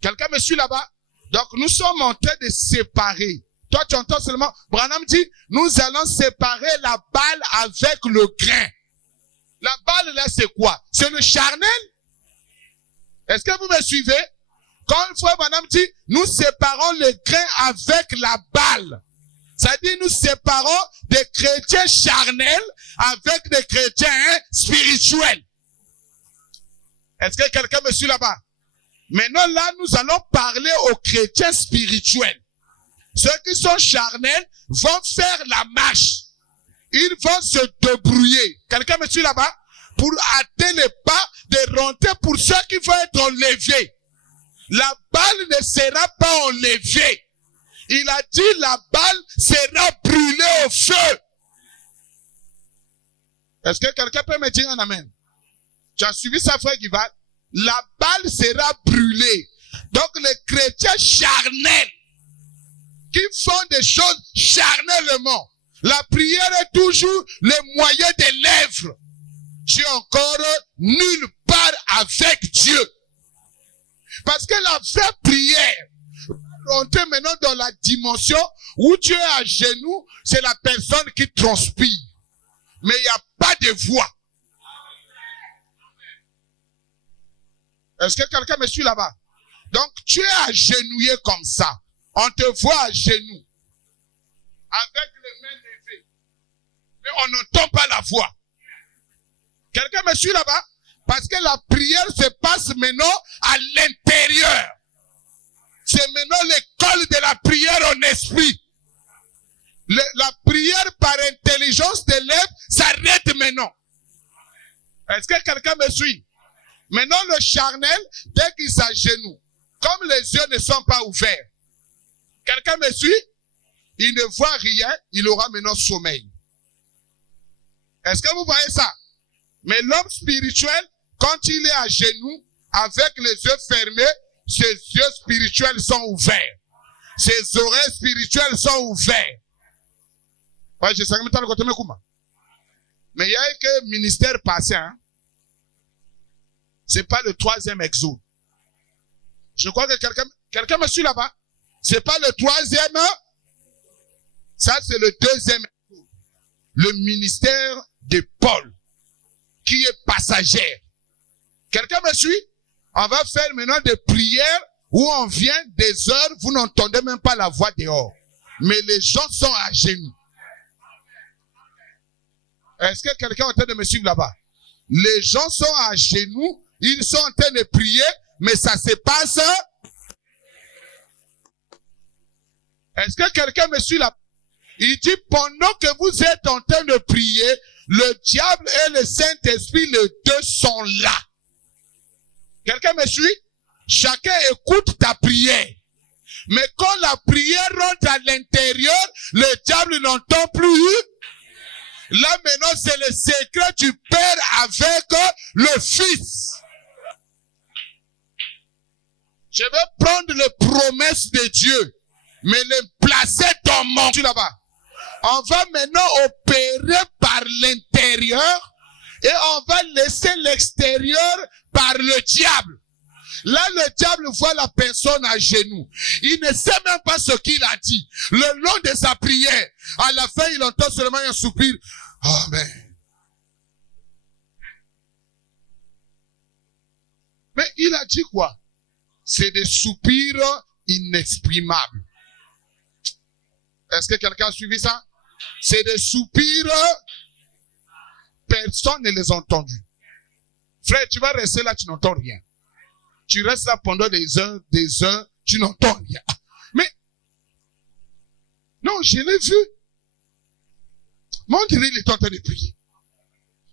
Quelqu'un me suit là-bas? Donc, nous sommes en train de séparer. Toi, tu entends seulement, Branham dit, nous allons séparer la balle avec le grain. La balle, là, c'est quoi? C'est le charnel? Est-ce que vous me suivez? Quand le frère Branham dit, nous séparons le grain avec la balle. Ça dit, nous séparons des chrétiens charnels avec des chrétiens spirituels. Est-ce que quelqu'un me suit là-bas? Maintenant, là, nous allons parler aux chrétiens spirituels. Ceux qui sont charnels vont faire la marche. Ils vont se débrouiller. Quelqu'un me suit là-bas? Pour hâter les pas de rentrer pour ceux qui vont être enlevés. La balle ne sera pas enlevée. Il a dit la balle sera brûlée au feu. Est-ce que quelqu'un peut me dire un amen? Tu as suivi ça, frère Gival? La balle sera brûlée. Donc les chrétiens charnels qui font des choses charnellement. La prière est toujours le moyen des lèvres. Tu es encore nulle part avec Dieu. Parce que la vraie prière rentrer maintenant dans la dimension où tu es à genoux, c'est la personne qui transpire. Mais il n'y a pas de voix. Est-ce que quelqu'un me suit là-bas? Donc, tu es agenouillé comme ça. On te voit à genoux. Avec les mains levées. Mais on n'entend pas la voix. Quelqu'un me suit là-bas? Parce que la prière se passe maintenant à l'intérieur. C'est maintenant l'école de la prière en esprit. La prière par intelligence des lèvres s'arrête maintenant. Est-ce que quelqu'un me suit? Maintenant, le charnel, dès qu'il s'agenouille, comme les yeux ne sont pas ouverts, quelqu'un me suit? Il ne voit rien, il aura maintenant sommeil. Est-ce que vous voyez ça? Mais l'homme spirituel, quand il est à genoux, avec les yeux fermés, ses yeux spirituels sont ouverts. Ses oreilles spirituelles sont ouvertes. Ouais, je sais que le côté mais il y a que ministère passé, hein. C'est pas le 3e exode. Je crois que quelqu'un me suit là-bas. C'est pas le 3e. Ça, c'est le 2e exode. Le ministère de Paul, qui est passager. Quelqu'un me suit? On va faire maintenant des prières où on vient des heures, vous n'entendez même pas la voix dehors. Mais les gens sont à genoux. Est-ce que quelqu'un est en train de me suivre là-bas? Les gens sont à genoux, ils sont en train de prier, mais ça se passe. Est-ce que quelqu'un me suit là-bas? Il dit, pendant que vous êtes en train de prier, le diable et le Saint-Esprit, les deux sont là. Quelqu'un me suit? Chacun écoute ta prière. Mais quand la prière rentre à l'intérieur, le diable n'entend plus. Là maintenant, c'est le secret du Père avec le Fils. Je vais prendre les promesses de Dieu, mais les placer dans mon Dieu là-bas. On va maintenant opérer par l'intérieur et on va laisser l'extérieur par le diable. Là, le diable voit la personne à genoux. Il ne sait même pas ce qu'il a dit. Le long de sa prière, à la fin, il entend seulement un soupir. Amen. Mais il a dit quoi? C'est des soupirs inexprimables. Est-ce que quelqu'un a suivi ça? C'est des soupirs, personne ne les a entendus. Frère, tu vas rester là, tu n'entends rien. Tu restes là pendant des heures, tu n'entends rien. Mais, non, je l'ai vu. Mon Dieu, il est en train de prier.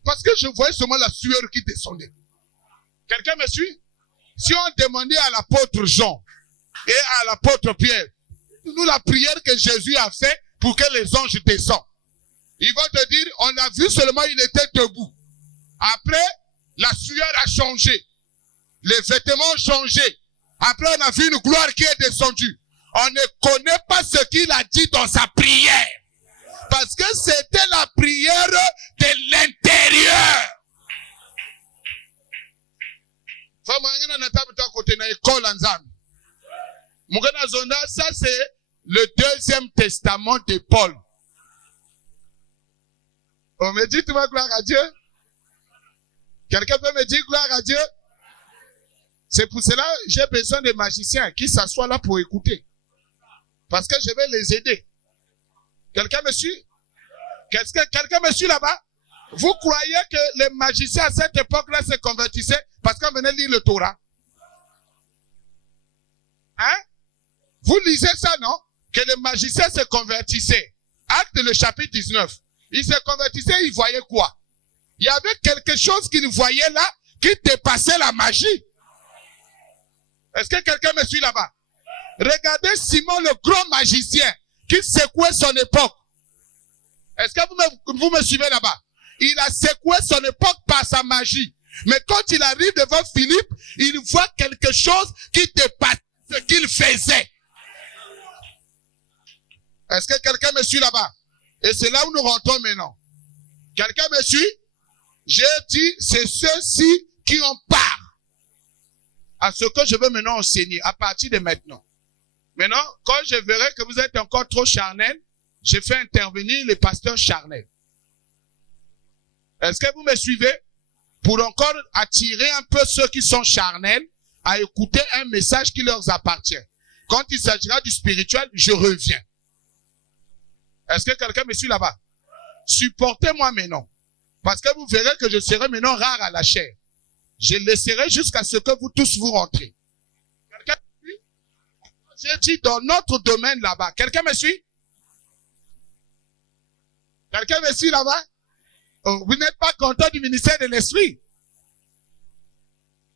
Parce que je voyais seulement la sueur qui descendait. Quelqu'un me suit? Si on demandait à l'apôtre Jean et à l'apôtre Pierre, nous la prière que Jésus a fait pour que les anges descendent. Ils vont te dire, on a vu seulement il était debout. Après, la sueur a changé. Les vêtements ont changé. Après, on a vu une gloire qui est descendue. On ne connaît pas ce qu'il a dit dans sa prière. Parce que c'était la prière de l'intérieur. Ça, c'est le 2e testament de Paul. On me dit, tu vas gloire à Dieu? Quelqu'un peut me dire gloire à Dieu? C'est pour cela que j'ai besoin de magiciens qui s'assoient là pour écouter. Parce que je vais les aider. Quelqu'un me suit? Quelqu'un me suit là-bas? Vous croyez que les magiciens à cette époque-là se convertissaient parce qu'on venait lire le Torah? Hein? Vous lisez ça, non? Que les magiciens se convertissaient. Acte le chapitre 19. Ils se convertissaient, ils voyaient quoi? Il y avait quelque chose qu'ils voyaient là qui dépassait la magie. Est-ce que quelqu'un me suit là-bas? Regardez Simon, le grand magicien, qui secouait son époque. Est-ce que vous me suivez là-bas? Il a secoué son époque par sa magie. Mais quand il arrive devant Philippe, il voit quelque chose qui dépasse ce qu'il faisait. Est-ce que quelqu'un me suit là-bas? Et c'est là où nous rentrons maintenant. Quelqu'un me suit? J'ai dit, c'est ceux-ci qui ont part à ce que je veux maintenant enseigner à partir de maintenant. Maintenant, quand je verrai que vous êtes encore trop charnel, je fais intervenir les pasteurs charnels. Est-ce que vous me suivez? Pour encore attirer un peu ceux qui sont charnels à écouter un message qui leur appartient. Quand il s'agira du spirituel, je reviens. Est-ce que quelqu'un me suit là-bas? Supportez-moi maintenant. Parce que vous verrez que je serai maintenant rare à la chair. Je laisserai jusqu'à ce que vous tous vous rentrez. Quelqu'un me suit? J'ai dit dans notre domaine là-bas. Quelqu'un me suit? Quelqu'un me suit là-bas? Oh, vous n'êtes pas content du ministère de l'esprit?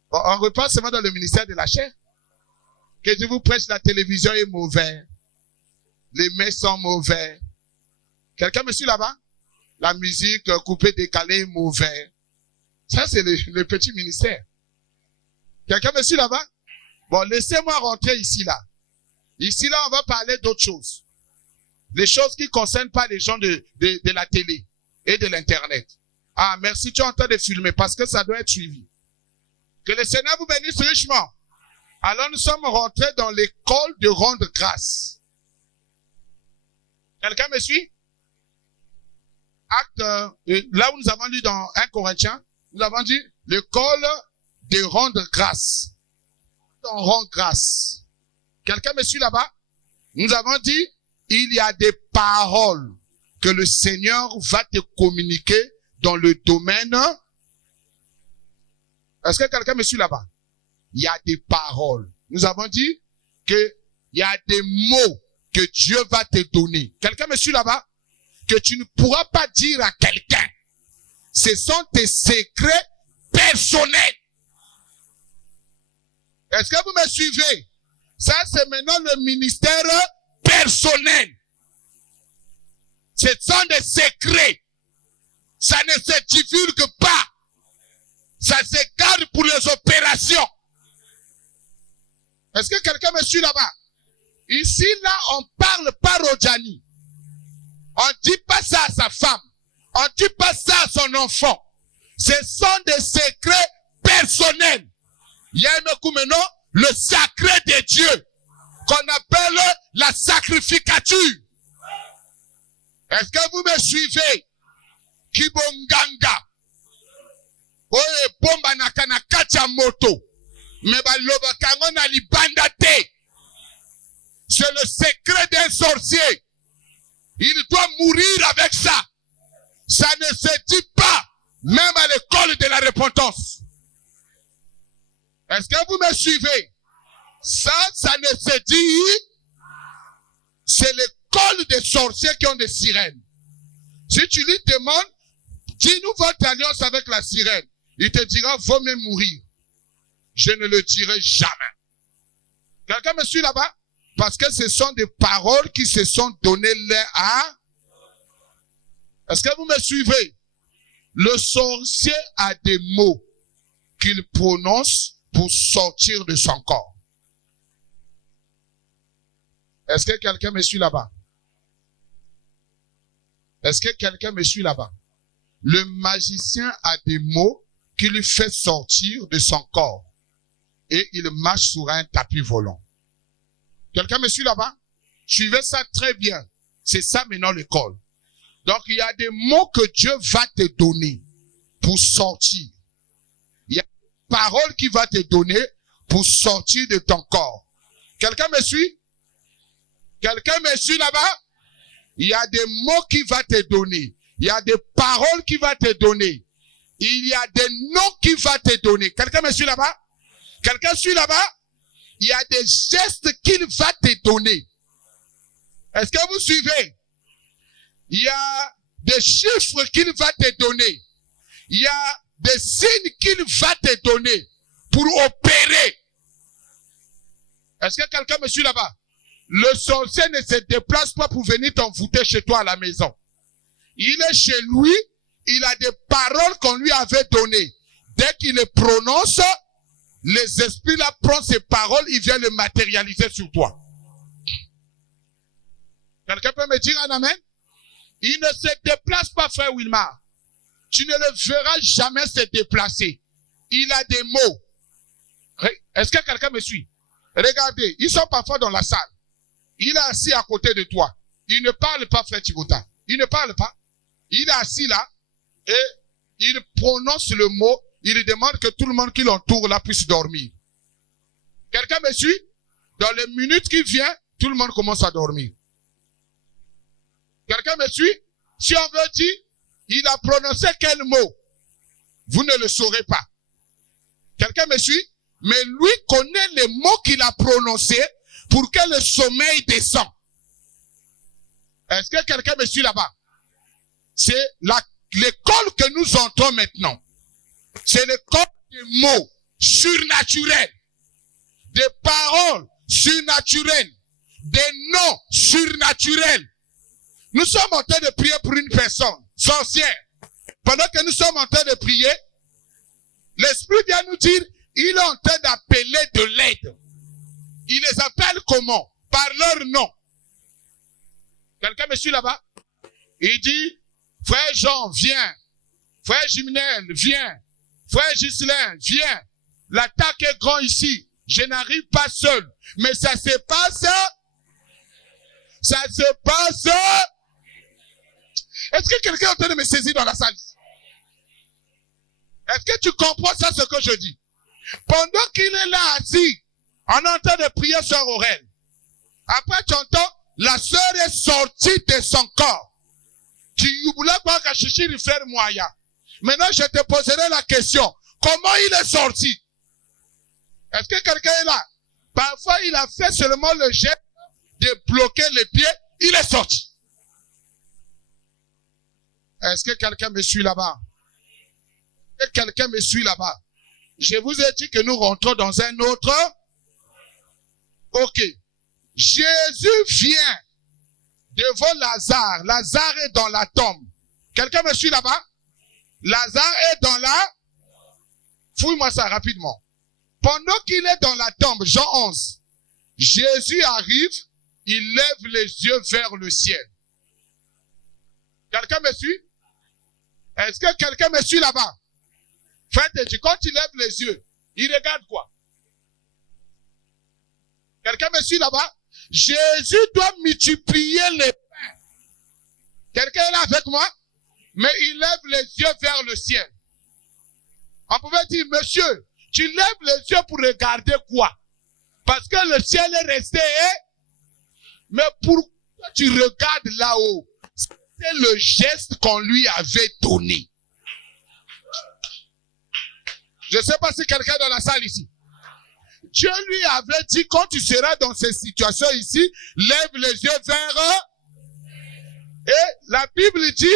Bon, on repasse seulement dans le ministère de la chair. Que je vous prêche, la télévision est mauvaise. Les mails sont mauvais. Quelqu'un me suit là-bas? La musique coupée, décalée est mauvaise. Ça, c'est le petit ministère. Quelqu'un me suit là-bas? Bon, laissez-moi rentrer ici, là. Ici, là, on va parler d'autres choses. Les choses qui ne concernent pas les gens de la télé et de l'Internet. Ah, merci, tu es en train de filmer parce que ça doit être suivi. Que le Seigneur vous bénisse richement. Alors, nous sommes rentrés dans l'école de rendre grâce. Quelqu'un me suit? Acte, là où nous avons lu dans 1 Corinthiens, nous avons dit l'école de rendre grâce. On rend grâce. Quelqu'un me suit là-bas? Nous avons dit, il y a des paroles que le Seigneur va te communiquer dans le domaine. Est-ce que quelqu'un me suit là-bas? Il y a des paroles. Nous avons dit que il y a des mots que Dieu va te donner. Quelqu'un me suit là-bas? Que tu ne pourras pas dire à quelqu'un. Ce sont tes secrets personnels. Est-ce que vous me suivez? Ça, c'est maintenant le ministère personnel. Ce sont des secrets. Ça ne se divulgue pas. Ça se garde pour les opérations. Est-ce que quelqu'un me suit là-bas? Ici, là, on parle pas Rodjani. On dit pas ça à sa femme. On dit pas ça à son enfant. Ce sont des secrets personnels. Il y a un coup maintenant, le sacré de Dieu, qu'on appelle la sacrificature. Est-ce que vous me suivez? Kibonganga. Oye, bomba na kanakacha moto. Mais baloba kango na libanda te. C'est le secret d'un sorcier. Il doit mourir avec ça. Ça ne se dit pas, même à l'école de la repentance. Est-ce que vous me suivez? Ça ne se dit. C'est l'école des sorciers qui ont des sirènes. Si tu lui demandes, dis-nous votre alliance avec la sirène. Il te dira, vaut mieux mourir. Je ne le dirai jamais. Quelqu'un me suit là-bas? Parce que ce sont des paroles qui se sont données là à... Est-ce que vous me suivez? Le sorcier a des mots qu'il prononce pour sortir de son corps. Est-ce que quelqu'un me suit là-bas? Est-ce que quelqu'un me suit là-bas? Le magicien a des mots qui lui fait sortir de son corps. Et il marche sur un tapis volant. Quelqu'un me suit là-bas? Suivez ça très bien. C'est ça maintenant l'école. Donc il y a des mots que Dieu va te donner pour sortir. Il y a des paroles qu'il va te donner pour sortir de ton corps. Quelqu'un me suit? Quelqu'un me suit là-bas? Il y a des mots qu'il va te donner. Il y a des paroles qu'il va te donner. Il y a des noms qu'il va te donner. Quelqu'un me suit là-bas? Quelqu'un suit là-bas? Il y a des gestes qu'il va te donner. Est-ce que vous suivez? Il y a des chiffres qu'il va te donner. Il y a des signes qu'il va te donner pour opérer. Est-ce que quelqu'un me suit là-bas? Le sorcier ne se déplace pas pour venir t'envoûter chez toi à la maison. Il est chez lui, il a des paroles qu'on lui avait données. Dès qu'il les prononce, les esprits là prennent ces paroles, ils viennent les matérialiser sur toi. Quelqu'un peut me dire un amen? Il ne se déplace pas, frère Wilmar. Tu ne le verras jamais se déplacer. Il a des mots. Est-ce que quelqu'un me suit? Regardez, ils sont parfois dans la salle. il est assis à côté de toi. Il ne parle pas, frère Thibota. Il ne parle pas. Il est assis là et il prononce le mot. Il demande que tout le monde qui l'entoure là puisse dormir. Quelqu'un me suit? Dans les minutes qui viennent, tout le monde commence à dormir. Quelqu'un me suit? Si on veut dire, il a prononcé quel mot? Vous ne le saurez pas. Quelqu'un me suit? Mais lui connaît les mots qu'il a prononcés pour que le sommeil descende. Est-ce que quelqu'un me suit là-bas? C'est l'école que nous entrons maintenant. C'est l'école des mots surnaturels, des paroles surnaturelles, des noms surnaturels. Nous sommes en train de prier pour une personne sorcière. Pendant que nous sommes en train de prier, l'Esprit vient nous dire, il est en train d'appeler de l'aide. Il les appelle comment? Par leur nom. Quelqu'un me suit là-bas? Il dit, frère Jean, viens. Frère Jiminel, viens. Frère Ghislain, viens. L'attaque est grande ici. Je n'arrive pas seul. Mais ça se passe. Ça se passe. Est-ce que quelqu'un est en train de me saisir dans la salle? Est-ce que tu comprends ça, ce que je dis? Pendant qu'il est là assis, on est en train de prier sœur Aurèle. Après, tu entends, la sœur est sortie de son corps. Tu voulais pas cacher le frère Moya. Maintenant, je te poserai la question. Comment il est sorti? Est-ce que quelqu'un est là? Parfois, il a fait seulement le geste de bloquer les pieds. Il est sorti. Est-ce que quelqu'un me suit là-bas? Est-ce que quelqu'un me suit là-bas? Je vous ai dit que nous rentrons dans un autre. Ok. Jésus vient devant Lazare. Lazare est dans la tombe. Quelqu'un me suit là-bas? Lazare est dans la... Fouille-moi ça rapidement. Pendant qu'il est dans la tombe, Jean 11, Jésus arrive, il lève les yeux vers le ciel. Quelqu'un me suit? Est-ce que quelqu'un me suit là-bas? Frère, quand il lève les yeux, il regarde quoi? Quelqu'un me suit là-bas? Jésus doit multiplier les pains. Quelqu'un est là avec moi? Mais il lève les yeux vers le ciel. On pouvait dire, monsieur, tu lèves les yeux pour regarder quoi? Parce que le ciel est resté, mais pourquoi tu regardes là-haut? C'est le geste qu'on lui avait donné. Je ne sais pas si quelqu'un est dans la salle ici. Dieu lui avait dit, quand tu seras dans ces situations ici, lève les yeux vers eux. Et la Bible dit,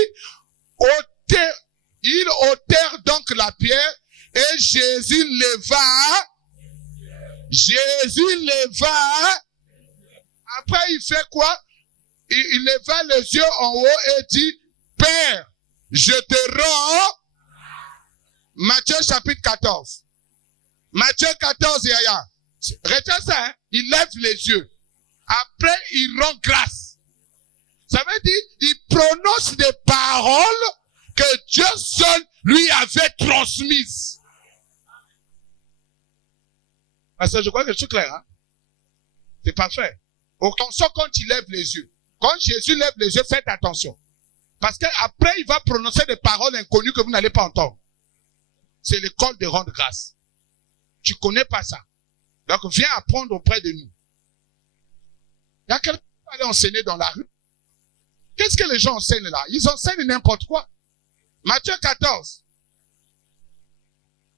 ils ôtèrent donc la pierre et Jésus leva. Jésus leva. Après, il fait quoi? Il leva les yeux en haut et dit, Père, je te rends. Matthieu chapitre 14. Matthieu 14, Yaya. Retiens ça, hein? Il lève les yeux. Après, il rend grâce. Ça veut dire, il prononce des paroles que Dieu seul lui avait transmises. Parce que je crois que je suis clair, hein? C'est parfait. Attention quand il lève les yeux. Quand Jésus lève les yeux, faites attention. Parce qu'après, il va prononcer des paroles inconnues que vous n'allez pas entendre. C'est l'école de rendre grâce. Tu connais pas ça. Donc, viens apprendre auprès de nous. Il y a quelqu'un qui va aller enseigner dans la rue. Qu'est-ce que les gens enseignent là? Ils enseignent n'importe quoi. Matthieu 14.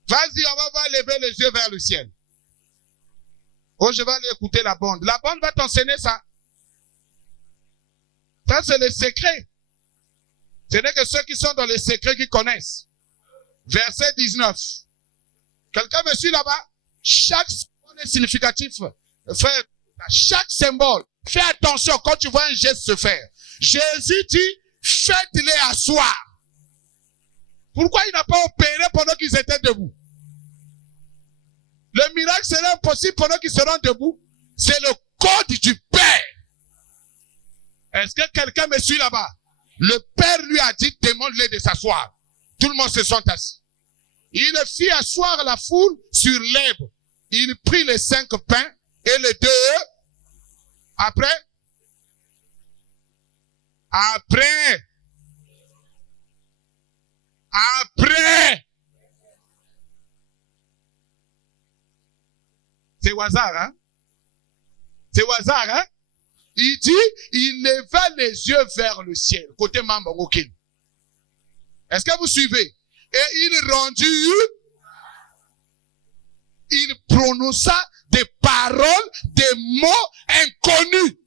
Vas-y, on va lever les yeux vers le ciel. Oh, je vais aller écouter la bande. La bande va t'enseigner ça. Ça, c'est le secret. Ce n'est que ceux qui sont dans les secrets qui connaissent. Verset 19. Quelqu'un me suit là-bas? Chaque symbole est significatif. Frère, chaque symbole. Fais attention quand tu vois un geste se faire. Jésus dit, faites-les asseoir. Pourquoi il n'a pas opéré pendant qu'ils étaient debout? Le miracle serait impossible pendant qu'ils seront debout. C'est le code du Père. Est-ce que quelqu'un me suit là-bas? Le Père lui a dit, demande-les de s'asseoir. Tout le monde se sont assis. Il fit asseoir la foule sur l'herbe. Il prit les 5 pains et les 2. Après, Après. Après. C'est au hasard, hein? C'est au hasard, hein? Il dit, il leva les yeux vers le ciel, côté membre aucun. Est-ce que vous suivez? Et il rendit, il prononça des paroles, des mots inconnus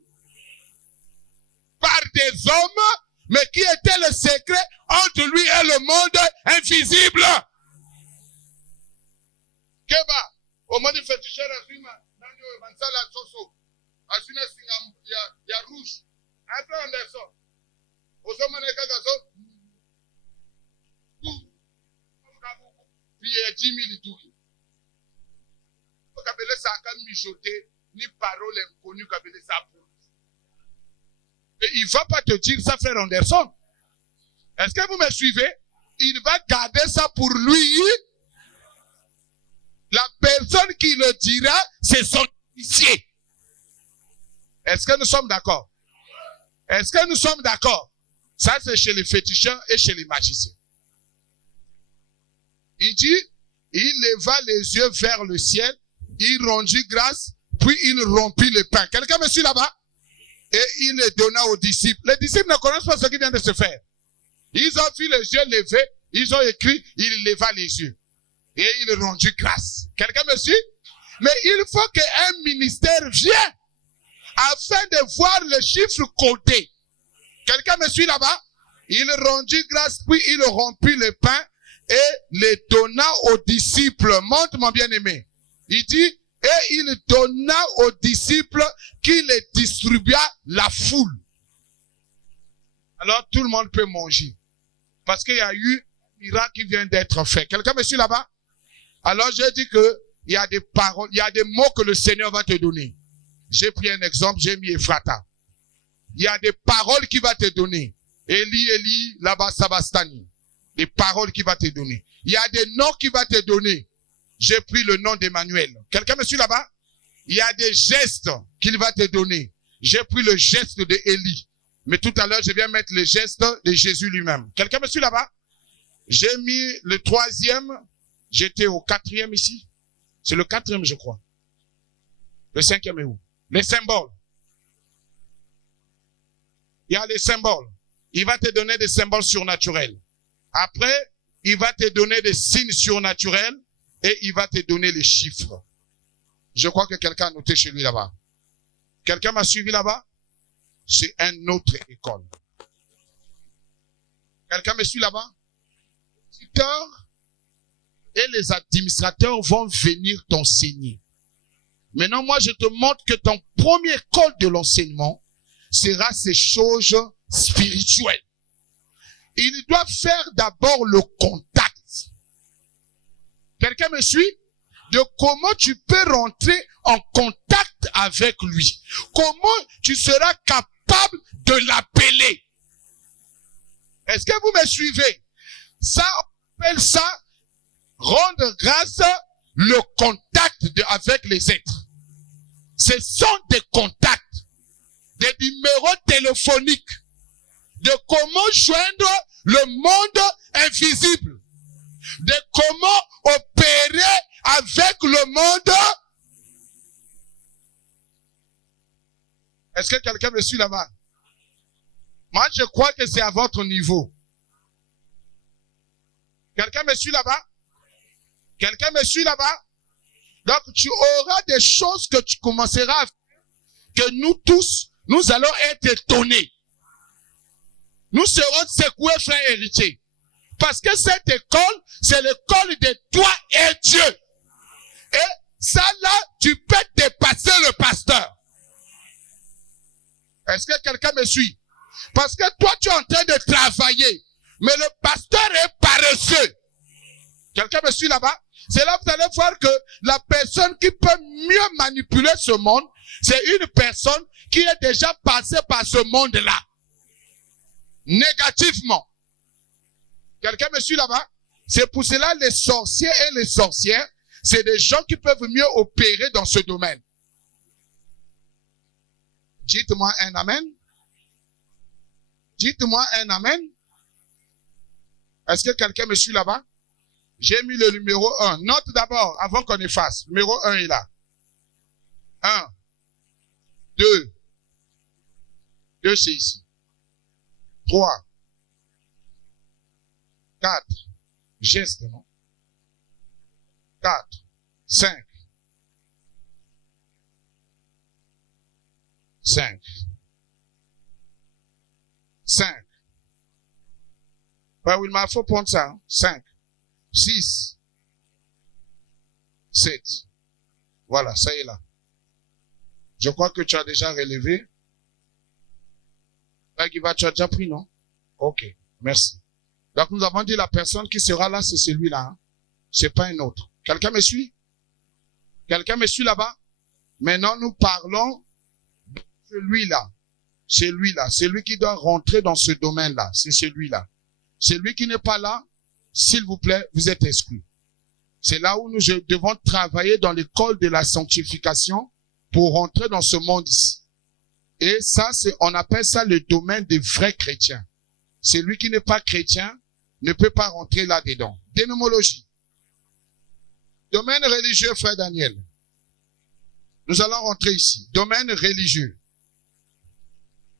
par des hommes, mais qui étaient le secret entre lui et le monde invisible. Keba, au moment du féticheur, Mansala Soso, Asuna Singam, ya rouge. Après on descend. Au sommet de Kagazo, puis il y a 10 000 et tout. Kabele ça a mijoté, ni parole inconnue Kabele ça pour. Et il ne va pas te dire ça, frère Anderson. Est-ce que vous me suivez? Il va garder ça pour lui. La personne qui le dira, c'est son officier. Est-ce que nous sommes d'accord? Est-ce que nous sommes d'accord? Ça, c'est chez les féticheurs et chez les magiciens. Il dit, il leva les yeux vers le ciel, il rendit grâce, puis il rompit le pain. Quelqu'un me suit là-bas? Et il le donna aux disciples. Les disciples ne connaissent pas ce qui vient de se faire. Ils ont vu les yeux levés, ils ont écrit, il leva les yeux. Et il rendit grâce. Quelqu'un me suit? Mais il faut qu'un ministère vienne afin de voir le chiffre codé. Quelqu'un me suit là-bas? Il rendit grâce, puis il rompit le pain et le donna aux disciples. Montre mon bien-aimé. Il dit, et il donna aux disciples qui les distribua la foule. Alors tout le monde peut manger. Parce qu'il y a eu un miracle qui vient d'être fait. Quelqu'un me suit là-bas? Alors je dis que il y a des paroles, il y a des mots que le Seigneur va te donner. J'ai pris un exemple, j'ai mis Ephrata. Il y a des paroles qu'il va te donner. Eli, Eli, là-bas, Sabastani. Des paroles qu'il va te donner. Il y a des noms qu'il va te donner. J'ai pris le nom d'Emmanuel. Quelqu'un me suit là-bas? Il y a des gestes qu'il va te donner. J'ai pris le geste de Élie. Mais tout à l'heure, je viens mettre le geste de Jésus lui-même. Quelqu'un me suit là-bas? J'ai mis le 3e. J'étais au 4e ici. C'est le 4e, je crois. Le 5e est où? Les symboles. Il y a les symboles. Il va te donner des symboles surnaturels. Après, il va te donner des signes surnaturels et il va te donner les chiffres. Je crois que quelqu'un a noté chez lui là-bas. Quelqu'un m'a suivi là-bas? C'est une autre école. Quelqu'un me suit là-bas? Et les administrateurs vont venir t'enseigner. Maintenant, moi, je te montre que ton premier école de l'enseignement sera ces choses spirituelles. Il doit faire d'abord le contact. Quelqu'un me suit? De comment tu peux rentrer en contact avec lui. Comment tu seras capable de l'appeler. Est-ce que vous me suivez? Ça, on appelle ça rendre grâce le contact avec les êtres. Ce sont des contacts, des numéros téléphoniques, de comment joindre le monde invisible, de comment opérer avec le monde. Est-ce que quelqu'un me suit là-bas? Moi, je crois que c'est à votre niveau. Quelqu'un me suit là-bas? Quelqu'un me suit là-bas? Donc, tu auras des choses que tu commenceras à faire, que nous tous, nous allons être étonnés. Nous serons secoués, frères héritiers. Parce que cette école, c'est l'école de toi et Dieu. Et ça là, tu peux dépasser le pasteur. Est-ce que quelqu'un me suit? Parce que toi, tu es en train de travailler. Mais le pasteur est paresseux. Quelqu'un me suit là-bas? C'est là que vous allez voir que la personne qui peut mieux manipuler ce monde, c'est une personne qui est déjà passée par ce monde-là. Négativement. Quelqu'un me suit là-bas? C'est pour cela les sorciers et les sorcières, c'est des gens qui peuvent mieux opérer dans ce domaine. Dites-moi un amen. Dites-moi un amen. Est-ce que quelqu'un me suit là-bas? J'ai mis le numéro 1. Note d'abord, avant qu'on efface. Numéro 1 est là. 1, 2. 2, c'est ici. 3. 4. Geste, non? 4. 5. 5. 5. Ouais, Wilma, faut prendre ça. Hein? 5. 6. 7. Voilà, ça y est là. Je crois que tu as déjà relevé. Là, tu as déjà pris, non? Ok, merci. Donc, nous avons dit la personne qui sera là, c'est celui-là. Hein? C'est pas un autre. Quelqu'un me suit? Quelqu'un me suit là-bas? Maintenant, nous parlons de celui-là. Celui-là. Celui qui doit rentrer dans ce domaine-là. C'est celui-là. Celui qui n'est pas là, s'il vous plaît, vous êtes exclu. C'est là où nous devons travailler dans l'école de la sanctification pour rentrer dans ce monde ici. Et ça, on appelle ça le domaine des vrais chrétiens. Celui qui n'est pas chrétien ne peut pas rentrer là-dedans. Dénomologie. Domaine religieux, frère Daniel. Nous allons rentrer ici. Domaine religieux.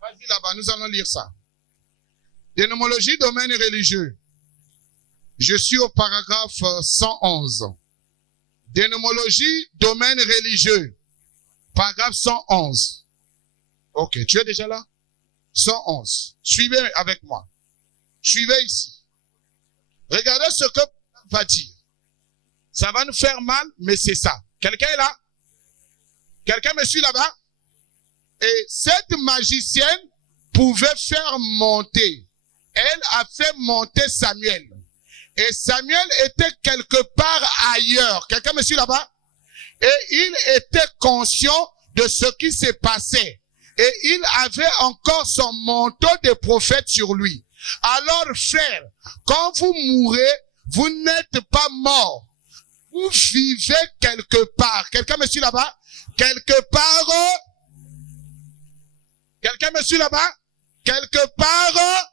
Vas-y là-bas, nous allons lire ça. Dénomologie, domaine religieux. Je suis au paragraphe 111. Dénomologie, domaine religieux. Paragraphe 111. Ok, tu es déjà là? 111. Suivez avec moi. Suivez ici. Regardez ce que va dire. Ça va nous faire mal, mais c'est ça. Quelqu'un est là? Quelqu'un me suit là-bas? Et cette magicienne pouvait faire monter. Elle a fait monter Samuel. Et Samuel était quelque part ailleurs. Quelqu'un me suit là-bas? Et il était conscient de ce qui s'est passé. Et il avait encore son manteau de prophète sur lui. Alors, frère, quand vous mourrez, vous n'êtes pas mort. Vous vivez quelque part. Quelqu'un me suit là-bas? Quelque part. Quelqu'un me suit là-bas? Quelque part.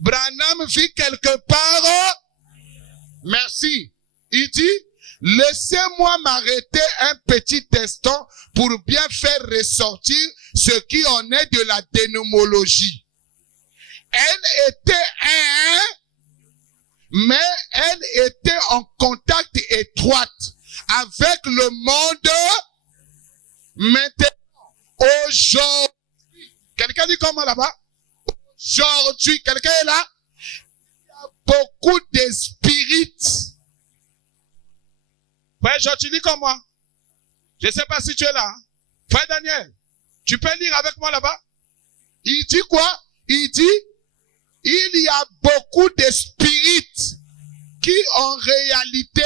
Branham vit quelque part. Merci. Il dit, laissez-moi m'arrêter un petit instant pour bien faire ressortir ce qui en est de la dénomologie. Elle était mais elle était en contact étroit avec le monde maintenant. Aujourd'hui. Quelqu'un dit comment là-bas? Aujourd'hui. Quelqu'un est là? Il y a beaucoup de spirites. Frère, tu dis comme moi. Je ne sais pas si tu es là. Hein? Frère Daniel, tu peux lire avec moi là-bas? Il dit quoi? Il dit, il y a beaucoup de spirites qui, en réalité,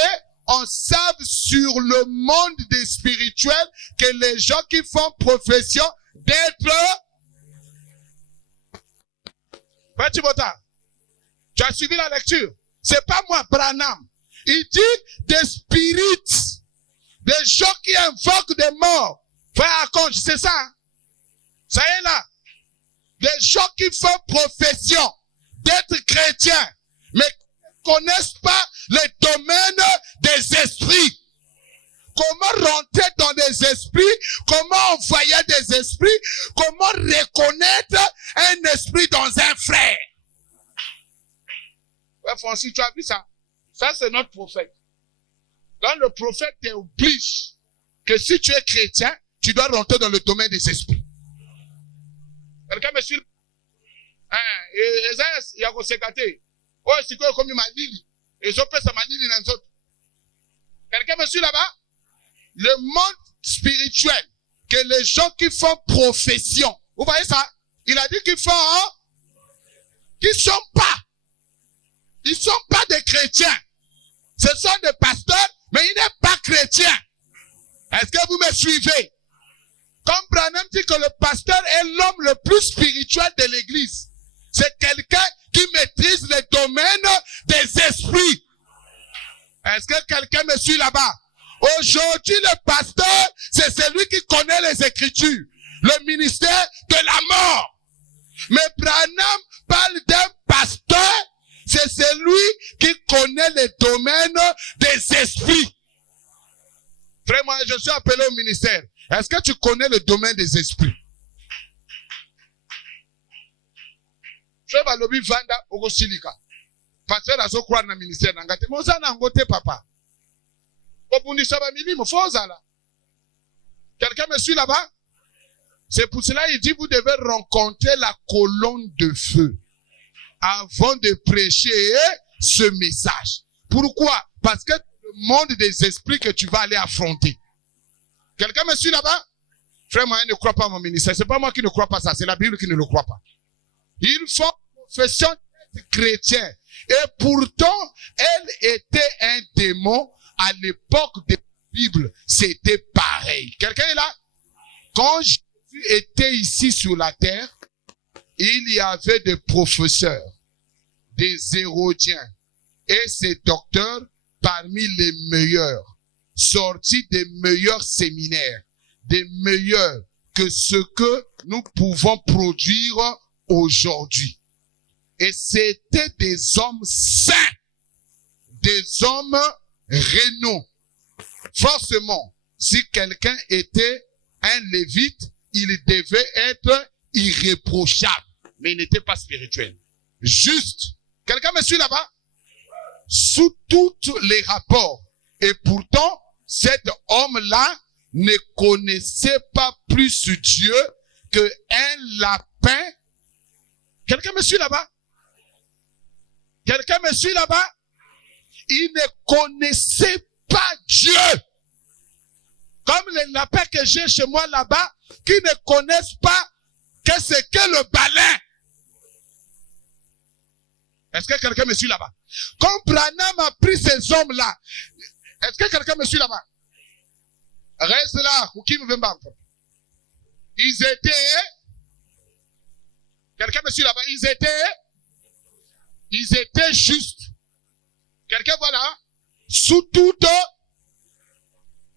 en savent sur le monde des spirituels que les gens qui font profession d'être... Frère Thibota, tu as suivi la lecture? C'est pas moi, Branham. Il dit des spirites, des gens qui invoquent des morts. Frère Akonj, c'est ça? Hein? Ça y est là. Des gens qui font profession d'être chrétiens, mais qui ne connaissent pas les domaines des esprits. Comment rentrer dans des esprits, comment envoyer des esprits, comment reconnaître un esprit dans un frère. Ouais, Francis, tu as vu ça? Ça, c'est notre prophète. Quand le prophète t'oblige que si tu es chrétien, tu dois rentrer dans le domaine des esprits. Quelqu'un me suit? Esaïas, il y a qu'on s'est gâté. Oh, c'est quoi comme malili? Et je peux ça malili dans les autres. Quelqu'un me suit là-bas? Le monde spirituel, que les gens qui font profession. Vous voyez ça? Il a dit qu'ils font, hein? Qu'ils sont pas. Ils sont pas des chrétiens. Ce sont des pasteurs, mais ils n'est pas chrétiens. Est-ce que vous me suivez? Comme Branham dit que le pasteur est l'homme le plus spirituel de l'église. C'est quelqu'un qui maîtrise les domaines des esprits. Est-ce que quelqu'un me suit là-bas? Aujourd'hui, le pasteur, c'est celui qui connaît les Écritures. Le ministère de la mort. Mais Branham parle d'un pasteur, c'est celui qui connaît le domaine des esprits. Frère, moi, je suis appelé au ministère. Est-ce que tu connais le domaine des esprits? Frère Balobi Vanda Ogosilika. Pasteur Azo croire dans le ministère d'Angate. Mais on s'en a ngoté, papa. Quelqu'un me suit là-bas? C'est pour cela qu'il dit, vous devez rencontrer la colonne de feu avant de prêcher ce message. Pourquoi? Parce que le monde des esprits que tu vas aller affronter. Quelqu'un me suit là-bas? Frère, moi, je ne crois pas à mon ministère. C'est pas moi qui ne crois pas ça, c'est la Bible qui ne le croit pas. Ils font profession d'être chrétiens. Et pourtant, elle était un démon à l'époque de la Bible. C'était pareil. Quelqu'un est là? Quand Jésus était ici sur la terre, il y avait des professeurs, des hérodiens et ces docteurs parmi les meilleurs, sortis des meilleurs séminaires, des meilleurs que ce que nous pouvons produire aujourd'hui. Et c'était des hommes saints, des hommes rénaux. Forcément, si quelqu'un était un lévite, il devait être irréprochable, mais il n'était pas spirituel. Juste. Quelqu'un me suit là-bas? Sous tous les rapports. Et pourtant, cet homme-là ne connaissait pas plus Dieu qu'un lapin. Quelqu'un me suit là-bas? Quelqu'un me suit là-bas? Il ne connaissait pas Dieu. Comme les lapins que j'ai chez moi là-bas, qui ne connaissent pas que c'est que le balai. Est-ce que quelqu'un me suit là-bas? Quand Branham a pris ces hommes-là, est-ce que quelqu'un me suit là-bas? Reste là, ils étaient, quelqu'un me suit là-bas, ils étaient justes. Quelqu'un voilà, sous toute,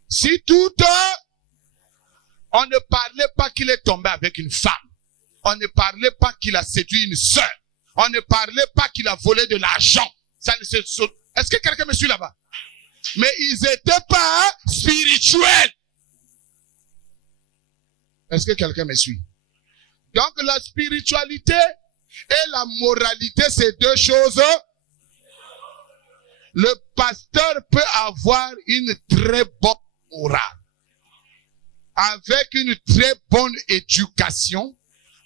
si toute, on ne parlait pas qu'il est tombé avec une femme. On ne parlait pas qu'il a séduit une sœur. On ne parlait pas qu'il a volé de l'argent. Est-ce que quelqu'un me suit là-bas? Mais ils n'étaient pas spirituels. Est-ce que quelqu'un me suit? Donc la spiritualité et la moralité, c'est deux choses. Le pasteur peut avoir une très bonne morale, avec une très bonne éducation,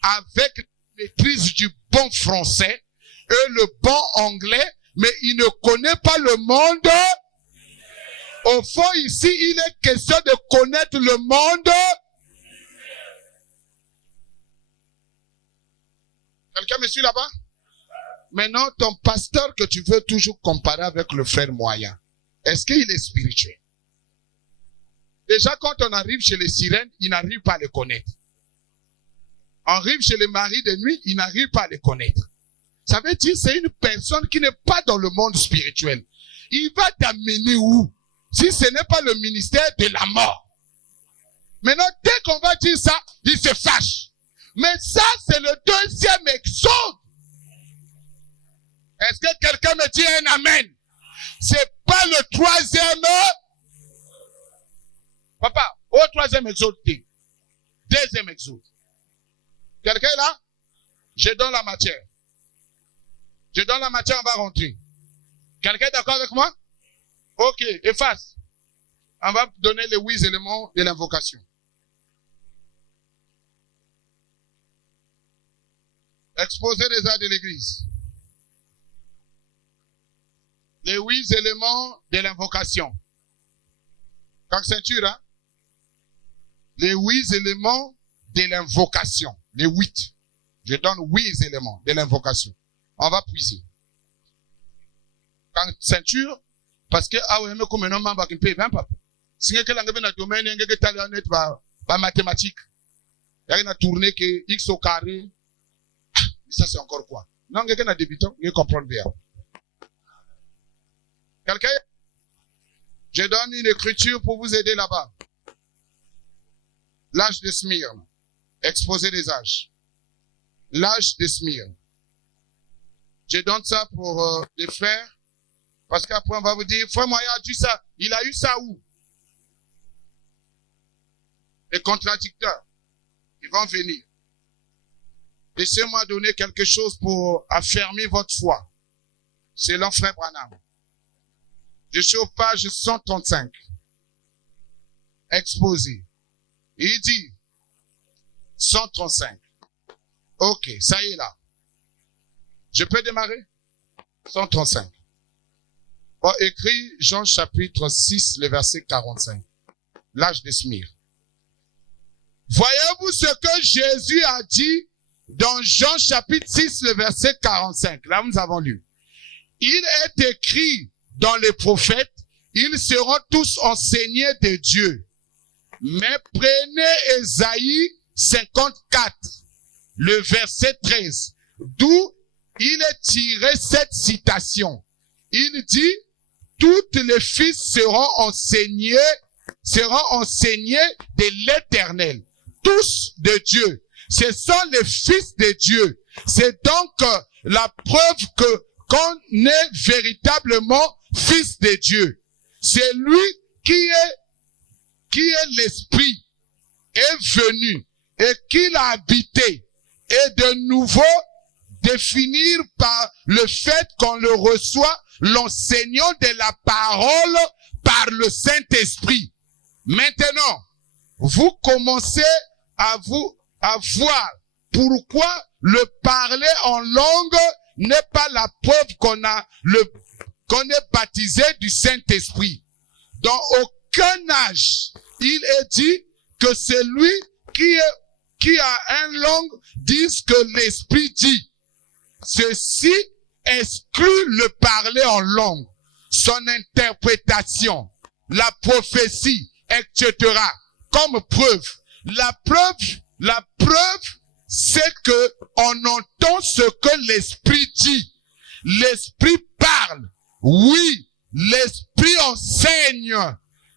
avec la maîtrise du bon français et le bon anglais, mais il ne connaît pas le monde. Au fond, ici, il est question de connaître le monde. Quelqu'un me suit là-bas? Maintenant, ton pasteur que tu veux toujours comparer avec le frère moyen, est-ce qu'il est spirituel? Déjà, quand on arrive chez les sirènes, ils n'arrivent pas à les connaître. On arrive chez les maris de nuit, ils n'arrivent pas à les connaître. Ça veut dire que c'est une personne qui n'est pas dans le monde spirituel. Il va t'amener où? Si ce n'est pas le ministère de la mort. Maintenant, dès qu'on va dire ça, il se fâche. Mais ça, c'est le deuxième exode. Est-ce que quelqu'un me dit un amen? C'est pas le troisième. Papa, au troisième exode, deuxième exode. Quelqu'un est là? Je donne la matière. Je donne la matière, on va rentrer. Quelqu'un est d'accord avec moi? Ok, efface. On va donner les 8 éléments de l'invocation. Exposé des arts de l'église. Les 8 éléments de l'invocation. Quand ceinture, hein? Les 8 éléments de l'invocation. Les 8. Je donne 8 éléments de l'invocation. On va puiser. Quand ceinture, parce que, ah ouais, mais comme un homme va payer 20 papa. Si quelqu'un a un domaine, il y a un talent net, va mathématique. Il y a une tournée que X au carré. Ça, c'est encore quoi? Non, quelqu'un a débutant, il comprend bien. Quelqu'un? Je donne une écriture pour vous aider là-bas. L'âge de Smyrne. Exposé des âges. L'âge de Smyrne. Je donne ça pour les frères. Parce qu'après, on va vous dire, frère Moya a dit ça. Il a eu ça où? Les contradicteurs, ils vont venir. Laissez-moi donner quelque chose pour affermir votre foi. Selon frère Branham. Je suis aux pages 135. Exposé. Il dit 135. Ok, ça y est là. Je peux démarrer? 135. Bon, écrit Jean chapitre 6, le verset 45. L'âge de Smyrne. Voyez-vous ce que Jésus a dit dans Jean chapitre 6, le verset 45. Là, nous avons lu. Il est écrit dans les prophètes, ils seront tous enseignés de Dieu. Mais prenez Ésaïe 54, le verset 13, d'où il est tiré cette citation. Il dit, toutes les fils seront enseignés de l'Éternel. Tous de Dieu. Ce sont les fils de Dieu. C'est donc la preuve qu'on est véritablement fils de Dieu. C'est lui qui est l'Esprit, est venu et qui l'a habité. Et de nouveau, définir par le fait qu'on le reçoit l'enseignant de la parole par le Saint-Esprit. Maintenant, vous commencez à voir pourquoi le parler en langue n'est pas la preuve qu'on est baptisé du Saint-Esprit. Dans aucun âge, il est dit que celui qui a une langue dise que l'Esprit dit. Ceci exclut le parler en langue, son interprétation, la prophétie, etc. Comme preuve. La preuve, c'est que on entend ce que l'Esprit dit. L'Esprit parle. Oui, l'Esprit enseigne.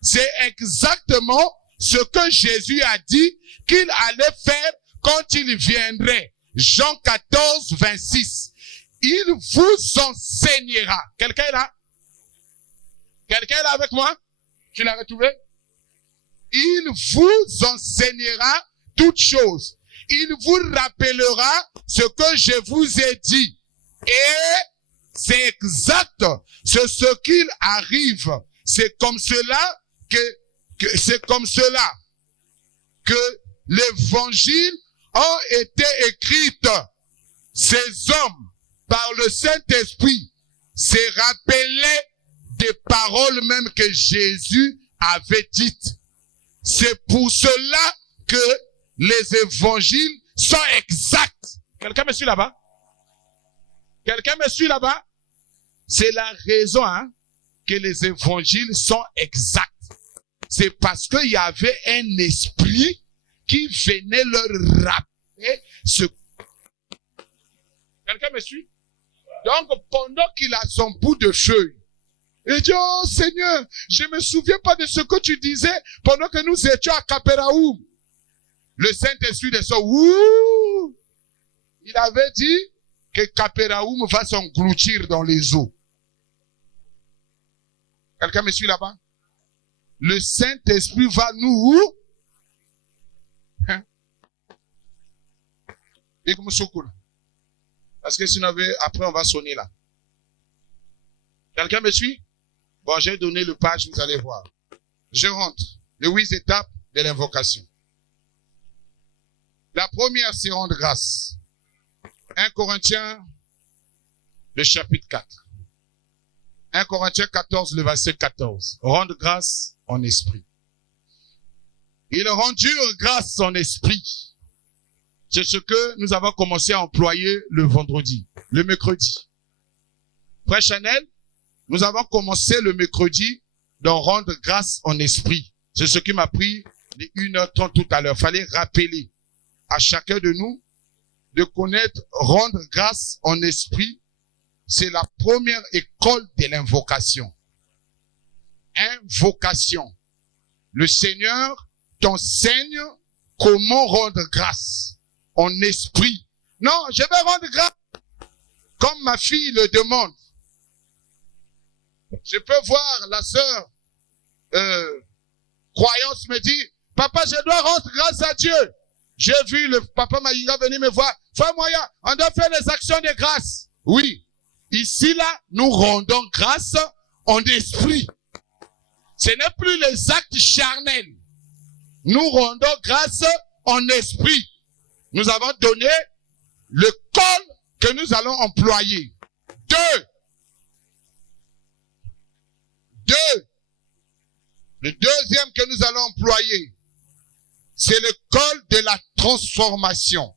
C'est exactement ce que Jésus a dit qu'il allait faire quand il viendrait. Jean 14, 26. Il vous enseignera. Quelqu'un est là? Quelqu'un est là avec moi? Tu l'as retrouvé? Il vous enseignera toutes choses. Il vous rappellera ce que je vous ai dit. Et c'est exact. C'est ce qu'il arrive. C'est comme cela que l'évangile a été écrit. Ces hommes, par le Saint-Esprit, se rappelaient des paroles même que Jésus avait dites. C'est pour cela que les évangiles sont exacts. Quelqu'un me suit là-bas? Quelqu'un me suit là-bas? C'est la raison que les évangiles sont exacts. C'est parce qu'il y avait un esprit qui venait leur rappeler ce... Quelqu'un me suit? Donc, pendant qu'il a son bout de feuille, il dit, oh Seigneur, je me souviens pas de ce que tu disais pendant que nous étions à Capéraoum. Le Saint-Esprit de son, ouh, il avait dit que Capéraoum va s'engloutir dans les eaux. Quelqu'un me suit là-bas? Le Saint-Esprit va nous où? Parce que sinon, après, on va sonner là. Quelqu'un me suit? Bon, j'ai donné le page, vous allez voir. Je rentre. Les 8 étapes de l'invocation. La première, c'est rendre grâce. 1 Corinthiens, le chapitre 4. 1 Corinthiens 14, le verset 14. Rendre grâce en esprit. Ils rendirent grâce en esprit. C'est ce que nous avons commencé à employer le vendredi, le mercredi. Frère Chanel, nous avons commencé le mercredi d'en rendre grâce en esprit. C'est ce qui m'a pris les 1h30 tout à l'heure. Fallait rappeler à chacun de nous de connaître, rendre grâce en esprit. C'est la première école de l'invocation. Invocation. Le Seigneur t'enseigne comment rendre grâce en esprit. Non, je vais rendre grâce. comme ma fille le demande. Je peux voir la sœur croyance me dit, papa, je dois rendre grâce à Dieu. J'ai vu le papa Maïga venir me voir. Frère Moya, on doit faire les actions de grâce. Oui. Ici, là, nous rendons grâce en esprit. Ce n'est plus les actes charnels. Nous rendons grâce en esprit. Nous avons donné le col que nous allons employer. Le deuxième que nous allons employer, c'est le col de la transformation.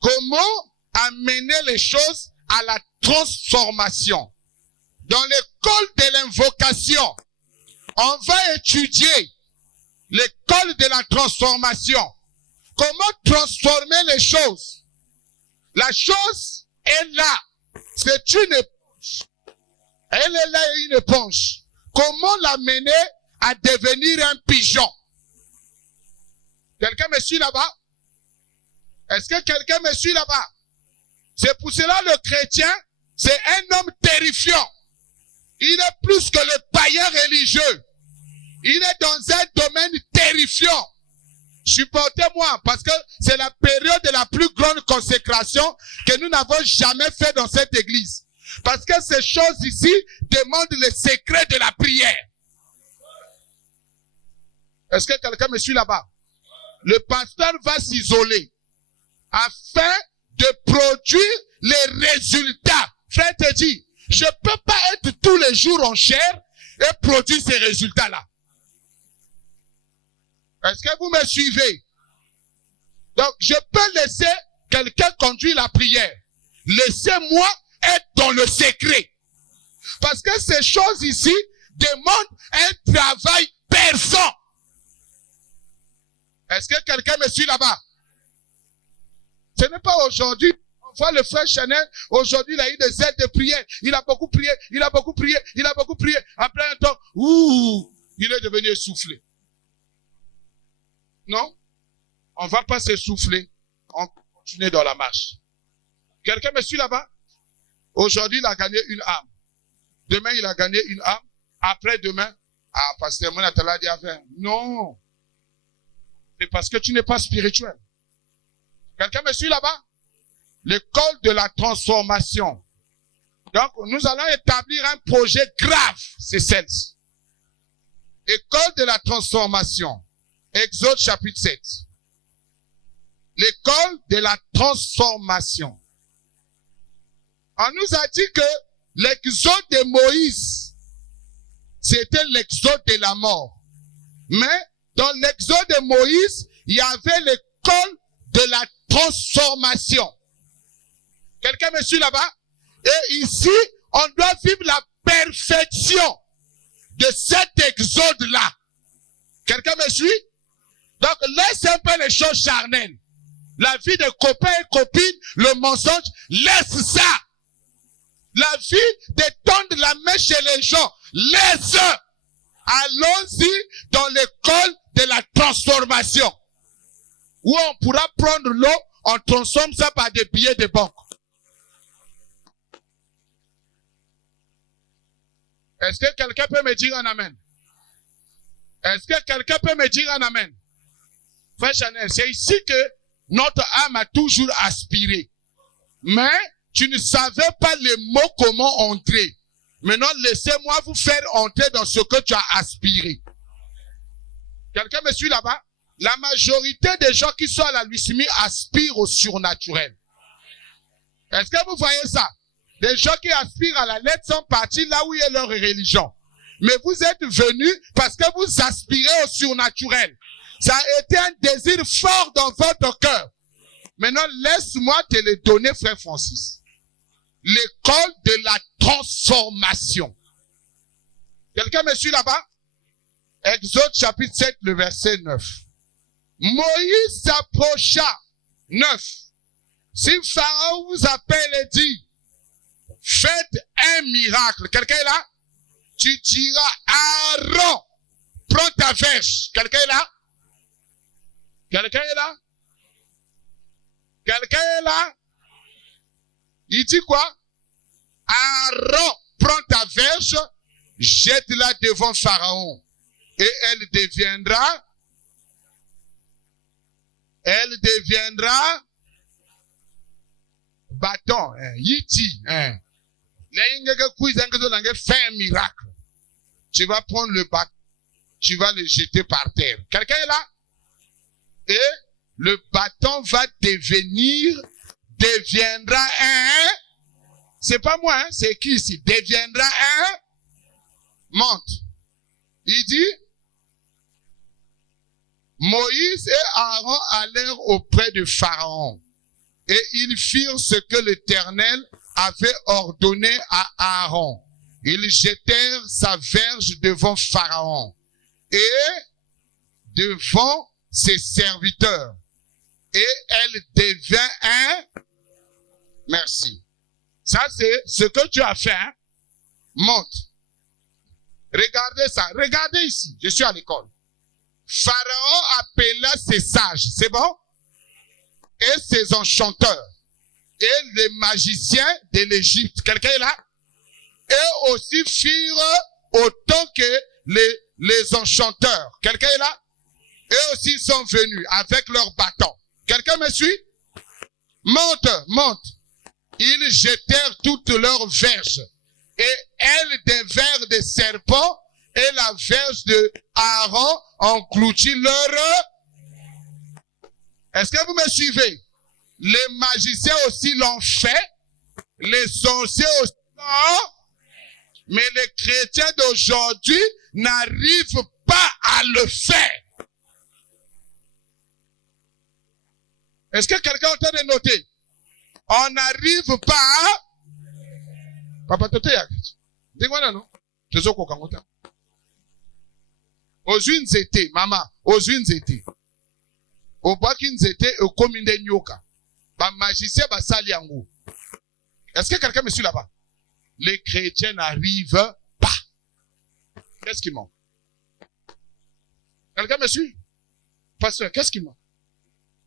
Comment amener les choses à la transformation? Dans le col de l'invocation, on va étudier le col de la transformation. Comment transformer les choses? La chose est là. C'est une éponge. Elle est là, une éponge. Comment l'amener à devenir un pigeon? Quelqu'un me suit là-bas? Est-ce que quelqu'un me suit là-bas? C'est pour cela le chrétien, c'est un homme terrifiant. Il est plus que le païen religieux. Il est dans un domaine terrifiant. Supportez-moi, parce que c'est la période de la plus grande consécration que nous n'avons jamais fait dans cette église. Parce que ces choses ici demandent le secret de la prière. Est-ce que quelqu'un me suit là-bas? Le pasteur va s'isoler afin de produire les résultats. Frère te dit, je ne peux pas être tous les jours en chair et produire ces résultats-là. Est-ce que vous me suivez? Donc, je peux laisser quelqu'un conduire la prière. Laissez-moi être dans le secret. Parce que ces choses ici demandent un travail perçant. Est-ce que quelqu'un me suit là-bas? Ce n'est pas aujourd'hui. On voit le frère Chanel, aujourd'hui il a eu des aides de prière. Il a beaucoup prié, il a beaucoup prié, il a beaucoup prié. Après un temps, il est devenu essoufflé. Non? On ne va pas s'essouffler. On continue dans la marche. Quelqu'un me suit là-bas? Aujourd'hui, il a gagné une âme. Demain, il a gagné une âme. Après-demain, pasteur Monatala dit affaire. Non. C'est parce que tu n'es pas spirituel. Quelqu'un me suit là-bas? L'école de la transformation. Donc, nous allons établir un projet grave. C'est celle-ci. École de la transformation. Exode chapitre 7. L'école de la transformation. On nous a dit que l'exode de Moïse, c'était l'exode de la mort. Mais dans l'exode de Moïse, il y avait l'école de la transformation. Quelqu'un me suit là-bas? Et ici, on doit vivre la perfection de cet exode-là. Quelqu'un me suit? Donc, laisse un peu les choses charnelles. La vie de copains et copines, le mensonge, laisse ça. La vie de tendre la main chez les gens, laisse. Allons-y dans l'école de la transformation. Où on pourra prendre l'eau, on transforme ça par des billets de banque. Est-ce que quelqu'un peut me dire un amen? Est-ce que quelqu'un peut me dire un amen? Frère Chanel, c'est ici que notre âme a toujours aspiré. Mais tu ne savais pas les mots comment entrer. Maintenant, laissez-moi vous faire entrer dans ce que tu as aspiré. Quelqu'un me suit là-bas? La majorité des gens qui sont à la leucémie aspirent au surnaturel. Est-ce que vous voyez ça? Des gens qui aspirent à la lettre sont partis là où est leur religion. Mais vous êtes venus parce que vous aspirez au surnaturel. Ça a été un désir fort dans votre cœur. Maintenant, laisse-moi te le donner, frère Francis. L'école de la transformation. Quelqu'un me suit là-bas? Exode chapitre 7, le verset 9. Moïse s'approcha. 9. Si Pharaon vous appelle et dit, faites un miracle. Quelqu'un est là? Tu diras, Aaron, prends ta verge. Quelqu'un est là? Quelqu'un est là? Quelqu'un est là? Il dit quoi? Aaron, prends ta verge, jette-la devant Pharaon. Et elle deviendra bâton, yiti. Fais un miracle. Tu vas prendre le bâton, tu vas le jeter par terre. Quelqu'un est là? Et le bâton va deviendra un, c'est pas moi, hein, c'est qui ici? Deviendra un, monte. Il dit, Moïse et Aaron allèrent auprès de Pharaon et ils firent ce que l'Éternel avait ordonné à Aaron. Ils jetèrent sa verge devant Pharaon et devant ses serviteurs. Et elle devint un... Merci. Ça, c'est ce que tu as fait. Hein? Monte. Regardez ça. Regardez ici. Je suis à l'école. Pharaon appela ses sages. C'est bon? Et ses enchanteurs. Et les magiciens de l'Égypte. Quelqu'un est là? Et aussi firent autant que les enchanteurs. Quelqu'un est là? Eux aussi sont venus avec leurs bâtons. Quelqu'un me suit? Monte, monte. Ils jetèrent toutes leurs verges. Et elles devinrent des serpents. Et la verge de Aaron engloutit leur... Est-ce que vous me suivez? Les magiciens aussi l'ont fait. Les sorciers aussi l'ont. Mais les chrétiens d'aujourd'hui n'arrivent pas à le faire. Est-ce que quelqu'un est en train de noter? On n'arrive pas à... Papa Tote Yakit. Dis-moi non. Je suis au Kokangota. Aux unes étaient, maman, aux unes étaient. Au Bakins étaient, au commune de Nyoka. Ba magicien, ba saliango. Est-ce que quelqu'un me suit là-bas? Les chrétiens n'arrivent pas. Qu'est-ce qui manque? Quelqu'un me suit? Pasteur, qu'est-ce qui manque?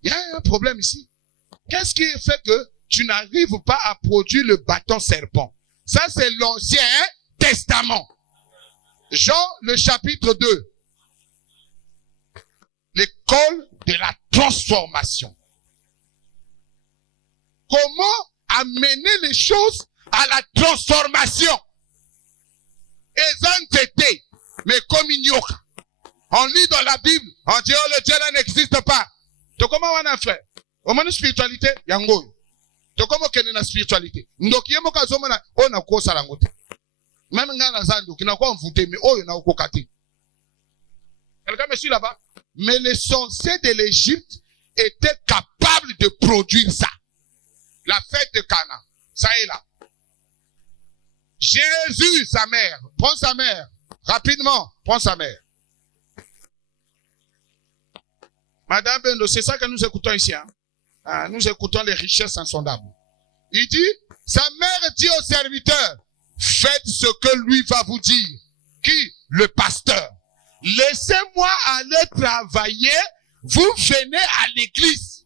Il y a un problème ici. Qu'est-ce qui fait que tu n'arrives pas à produire le bâton serpent? Ça, c'est l'Ancien Testament. Jean, le chapitre 2. L'école de la transformation. Comment amener les choses à la transformation? Et étaient, mais comme ignoka. On lit dans la Bible, on dit, oh, le Dieu là n'existe pas. Tu comment on a fait? Au moins, spiritualité, yango. Tu comment on a une spiritualité? Donc, il y a un cas où on a quoi ça langote. Même quand on a zando, qui n'a quoi envoûté, mais oh, il y a un kokate. Quelqu'un me suit là-bas? Mais les sorciers de l'Égypte étaient capables de produire ça. La fête de Cana, ça est là. Jésus, sa mère, prends sa mère. Rapidement, prends sa mère. Madame Bendo, c'est ça que nous écoutons ici. Hein? Ah, nous écoutons les richesses insondables. Il dit, sa mère dit au serviteur, faites ce que lui va vous dire. Qui? Le pasteur. Laissez-moi aller travailler, vous venez à l'église.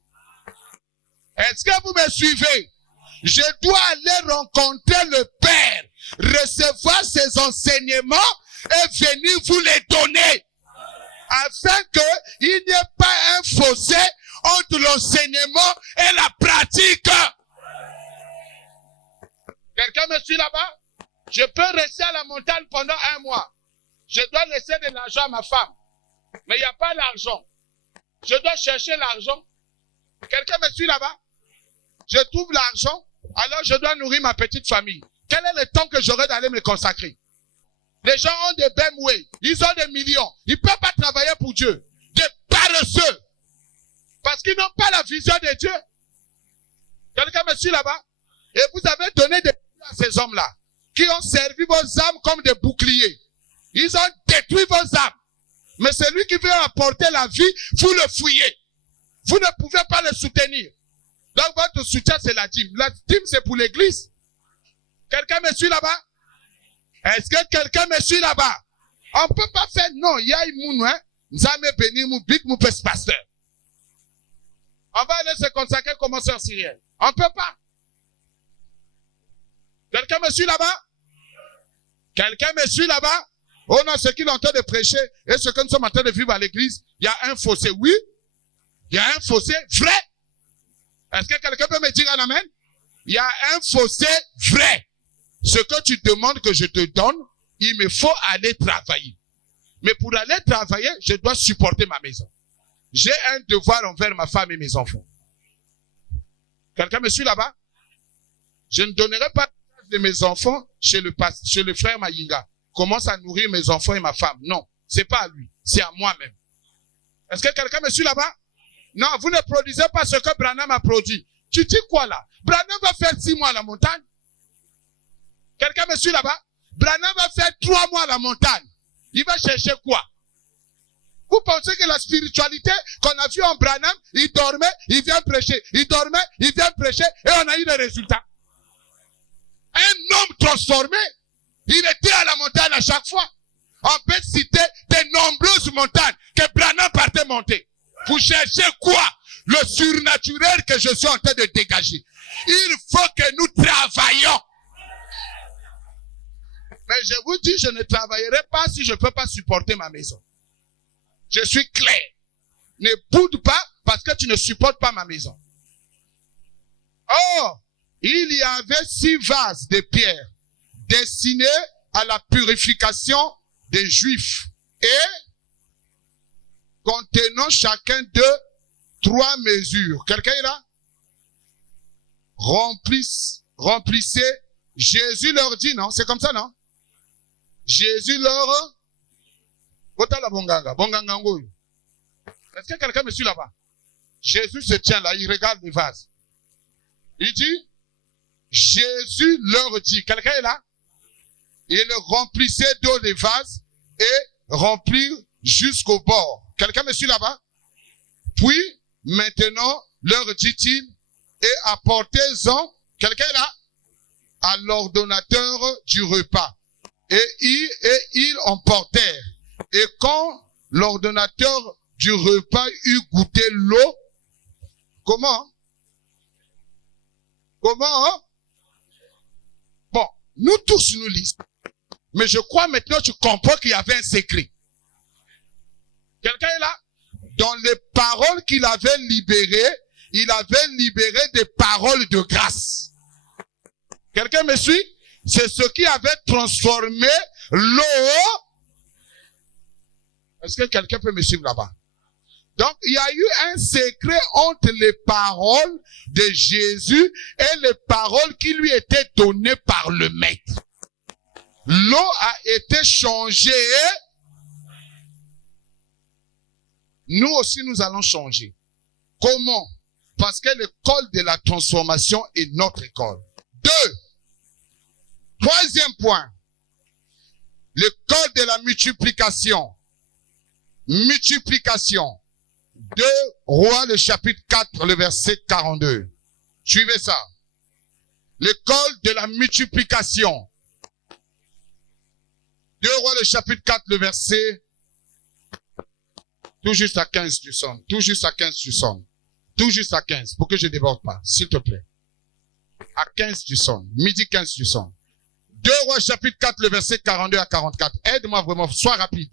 Est-ce que vous me suivez? Je dois aller rencontrer le Père, recevoir ses enseignements et venir vous les donner. Afin qu'il n'y ait pas un fossé entre l'enseignement et la pratique. Quelqu'un me suit là-bas? Je peux rester à la montagne pendant 1 mois. Je dois laisser de l'argent à ma femme. Mais il n'y a pas l'argent. Je dois chercher l'argent. Quelqu'un me suit là-bas? Je trouve l'argent, alors je dois nourrir ma petite famille. Quel est le temps que j'aurai d'aller me consacrer? Les gens ont des BMW, ils ont des millions. Ils ne peuvent pas travailler pour Dieu. Des paresseux. Parce qu'ils n'ont pas la vision de Dieu. Quelqu'un me suit là-bas? Et vous avez donné des boucliers à ces hommes-là, qui ont servi vos âmes comme des boucliers. Ils ont détruit vos âmes. Mais celui qui veut apporter la vie, vous le fouillez. Vous ne pouvez pas le soutenir. Donc votre soutien, c'est la dîme. La dîme, c'est pour l'église. Quelqu'un me suit là-bas? Est-ce que quelqu'un me suit là-bas? On ne peut pas faire non. Il y a une hein? Nzame béni mou big mou pasteur. On va aller se consacrer comme sœur syrienne. On ne peut pas. Quelqu'un me suit là-bas? Quelqu'un me suit là-bas? Oh non, ce qu'il est en train de prêcher et ce que nous sommes en train de vivre à l'église, il y a un fossé. Oui, il y a un fossé vrai. Est-ce que quelqu'un peut me dire un amen? Il y a un fossé vrai. Ce que tu demandes que je te donne, il me faut aller travailler. Mais pour aller travailler, je dois supporter ma maison. J'ai un devoir envers ma femme et mes enfants. Quelqu'un me suit là-bas? Je ne donnerai pas de mes enfants chez le frère Mayinga. Commence à nourrir mes enfants et ma femme. Non, c'est pas à lui, c'est à moi-même. Est-ce que quelqu'un me suit là-bas? Non, vous ne produisez pas ce que Branham a produit. Tu dis quoi là? Branham va faire 6 mois à la montagne. Quelqu'un me suit là-bas? Branham va faire 3 mois à la montagne. Il va chercher quoi? Vous pensez que la spiritualité qu'on a vue en Branham, il dormait, il vient prêcher. Il dormait, il vient prêcher et on a eu des résultats. Un homme transformé, il était à la montagne à chaque fois. On peut citer de nombreuses montagnes que Branham partait monter. Vous cherchez quoi? Le surnaturel que je suis en train de dégager. Il faut que nous travaillions. Mais je vous dis, je ne travaillerai pas si je ne peux pas supporter ma maison. Je suis clair. Ne boude pas parce que tu ne supportes pas ma maison. Oh, il y avait 6 vases de pierre destinés à la purification des Juifs et contenant chacun d'eux 3 mesures. Quelqu'un est là? Remplissez. Jésus leur dit, non? C'est comme ça, non? Jésus leur... Est-ce que quelqu'un me suit là-bas? Jésus se tient là, il regarde les vases. Il dit, Jésus leur dit, quelqu'un est là? Il remplissait d'eau les vases et remplir jusqu'au bord. Quelqu'un me suit là-bas? Puis, maintenant, leur dit-il, et apportez-en, quelqu'un est là? À l'ordonnateur du repas. Et ils emportèrent. Et quand l'ordonnateur du repas eut goûté l'eau, comment? Bon, nous tous nous lisons. Mais je crois maintenant tu comprends qu'il y avait un secret. Quelqu'un est là? Dans les paroles qu'il avait libérées, il avait libéré des paroles de grâce. Quelqu'un me suit? C'est ce qui avait transformé l'eau. Est-ce que quelqu'un peut me suivre là-bas? Donc, il y a eu un secret entre les paroles de Jésus et les paroles qui lui étaient données par le Maître. L'eau a été changée. Nous aussi, nous allons changer. Comment? Parce que l'école de la transformation est notre école. 2. Troisième point. L'école de la multiplication. Multiplication. 2 Rois, le chapitre 4, le verset 42. Suivez ça. L'école de la multiplication. 2 Rois, le chapitre 4, le verset... Tout juste à 15 du son. Tout juste à 15 du son. Tout juste à 15, pour que je ne déborde pas, s'il te plaît. À 15 du son. Midi 15 du son. 2 Rois, chapitre 4, le verset 42 à 44. Aide-moi vraiment. Sois rapide,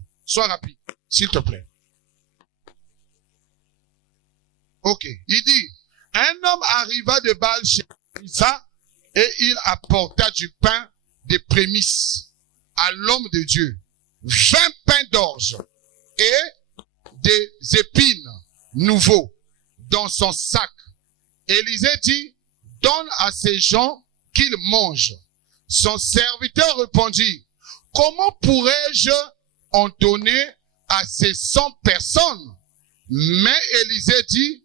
s'il te plaît. Ok. Il dit, un homme arriva de Baal chez Elisa et il apporta du pain des prémices à l'homme de Dieu. 20 pains d'orge et des épines nouveaux dans son sac. Élisée dit, donne à ces gens qu'ils mangent. Son serviteur répondit, comment pourrais-je en donner à ces 100 personnes? Mais Élisée dit,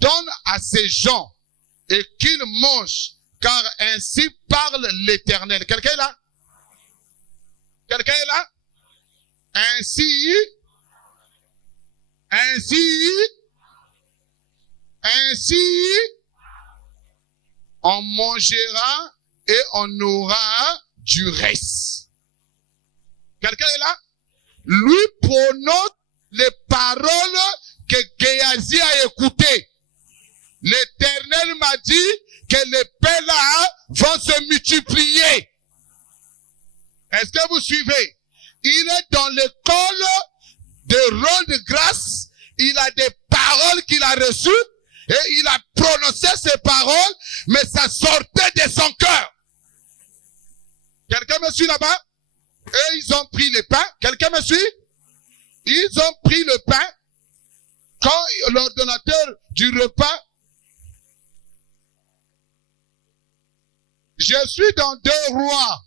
donne à ces gens et qu'ils mangent, car ainsi parle l'Éternel. Quelqu'un est là? Quelqu'un est là? Ainsi, on mangera et on aura du reste. Quelqu'un est là? Lui prononce les paroles que Géasi a écoutées. L'Éternel m'a dit que les pains là vont se multiplier. Est-ce que vous suivez? Il est dans l'école de rôle de grâce. Il a des paroles qu'il a reçues et il a prononcé ces paroles, mais ça sortait de son cœur. Quelqu'un me suit là-bas? Et ils ont pris le pain. Quelqu'un me suit? Ils ont pris le pain. Quand l'ordonnateur du repas, je suis dans 2 Rois.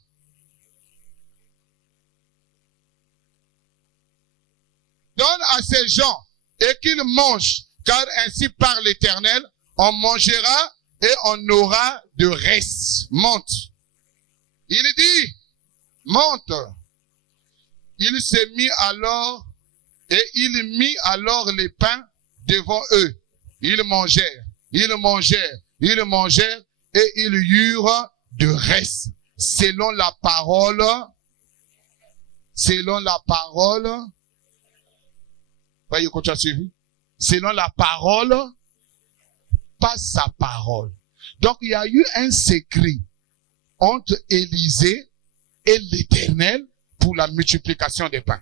Donne à ces gens et qu'ils mangent, car ainsi parle l'Éternel, on mangera et on aura de reste. Monte. Il dit, monte. Il s'est mis alors, et il mit alors les pains devant eux. Ils mangèrent, ils mangèrent, ils mangèrent, et ils eurent de reste. Selon la parole, voyez quand tu as suivi? Selon la parole, pas sa parole. Donc il y a eu un secret entre Élisée et l'Éternel pour la multiplication des pains.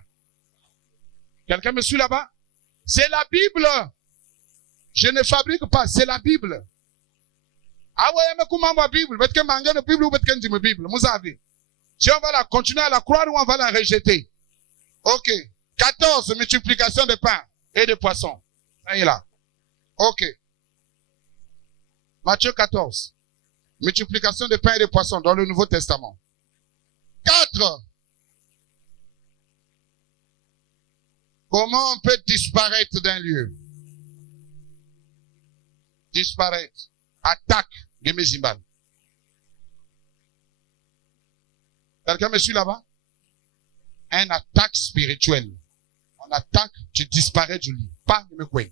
Quelqu'un me suit là-bas? C'est la Bible. Je ne fabrique pas, c'est la Bible. Ah ouais, mais comment ma Bible? Peut-être que manger la Bible ou peut-être que ma Bible. Vous savez. Si on va la continuer à la croire ou on va la rejeter. Ok. 14, multiplication de pain et de poissons. Ça y est là. Ok. Matthieu 14. Multiplication de pain et de poissons dans le Nouveau Testament. 4. Comment on peut disparaître d'un lieu? Disparaître. Attaque de Mézimbal. Quelqu'un me suit là-bas? Un attaque spirituelle. On attaque, tu disparais du lit. Pas de me quoi.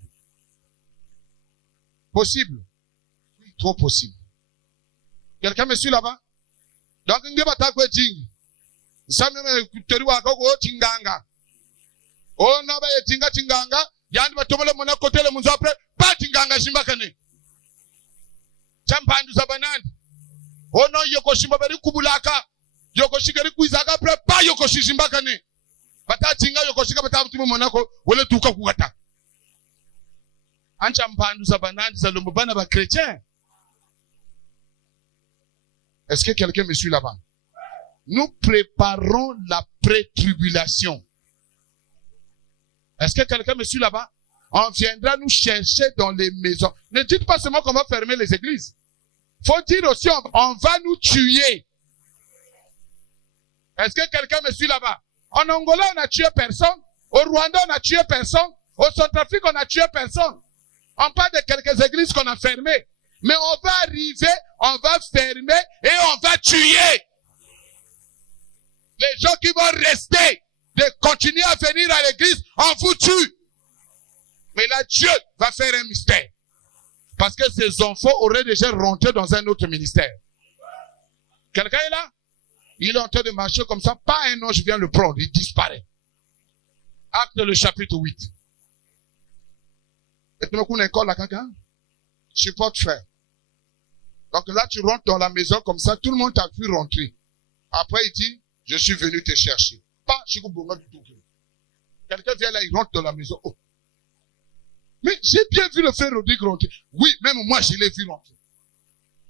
Possible? Oui, trop possible. Quelqu'un me suit là-bas? Donc, il y a attaque de Jing. Ça me kuteru wa koko chinganga. Oh, na ba ye chinganga. Yandi ba tomole mona côté le munzo après. Pas chinganga shimbakane. Champandu sabanandi. Oh non, yoko shimba bari kubulaka. Yoko shigari kuizaka après. Pas yoko shimbakane. Bata chinga yoko shiga bata mtume monako. Wole tuka kugata. Ancha mpandu sabanandi za lumbana ba chrétien. Est-ce que quelqu'un me suit là-bas? Nous préparons la pré-tribulation. Est-ce que quelqu'un me suit là-bas? On viendra nous chercher dans les maisons. Ne dites pas seulement qu'on va fermer les églises. Faut dire aussi, on va nous tuer. Est-ce que quelqu'un me suit là-bas? En Angola, on a tué personne. Au Rwanda, on a tué personne. Au Centrafrique, on a tué personne. On parle de quelques églises qu'on a fermées. Mais on va arriver, on va fermer et on va tuer. Les gens qui vont rester, de continuer à venir à l'église, on vous tue. Mais là, Dieu va faire un mystère. Parce que ces enfants auraient déjà rentré dans un autre ministère. Quelqu'un est là? Il est en train de marcher comme ça. Pas un ange vient le prendre. Il disparaît. Acte le chapitre 8. Et tu me connais encore là, quelqu'un? Supporte frère. Donc là, tu rentres dans la maison comme ça. Tout le monde t'a vu rentrer. Après, il dit, je suis venu te chercher. Pas Chikoubonga du tout. Quelqu'un vient là, il rentre dans la maison. Oh. Mais j'ai bien vu le frère Rodrigue rentrer. Oui, même moi, je l'ai vu rentrer.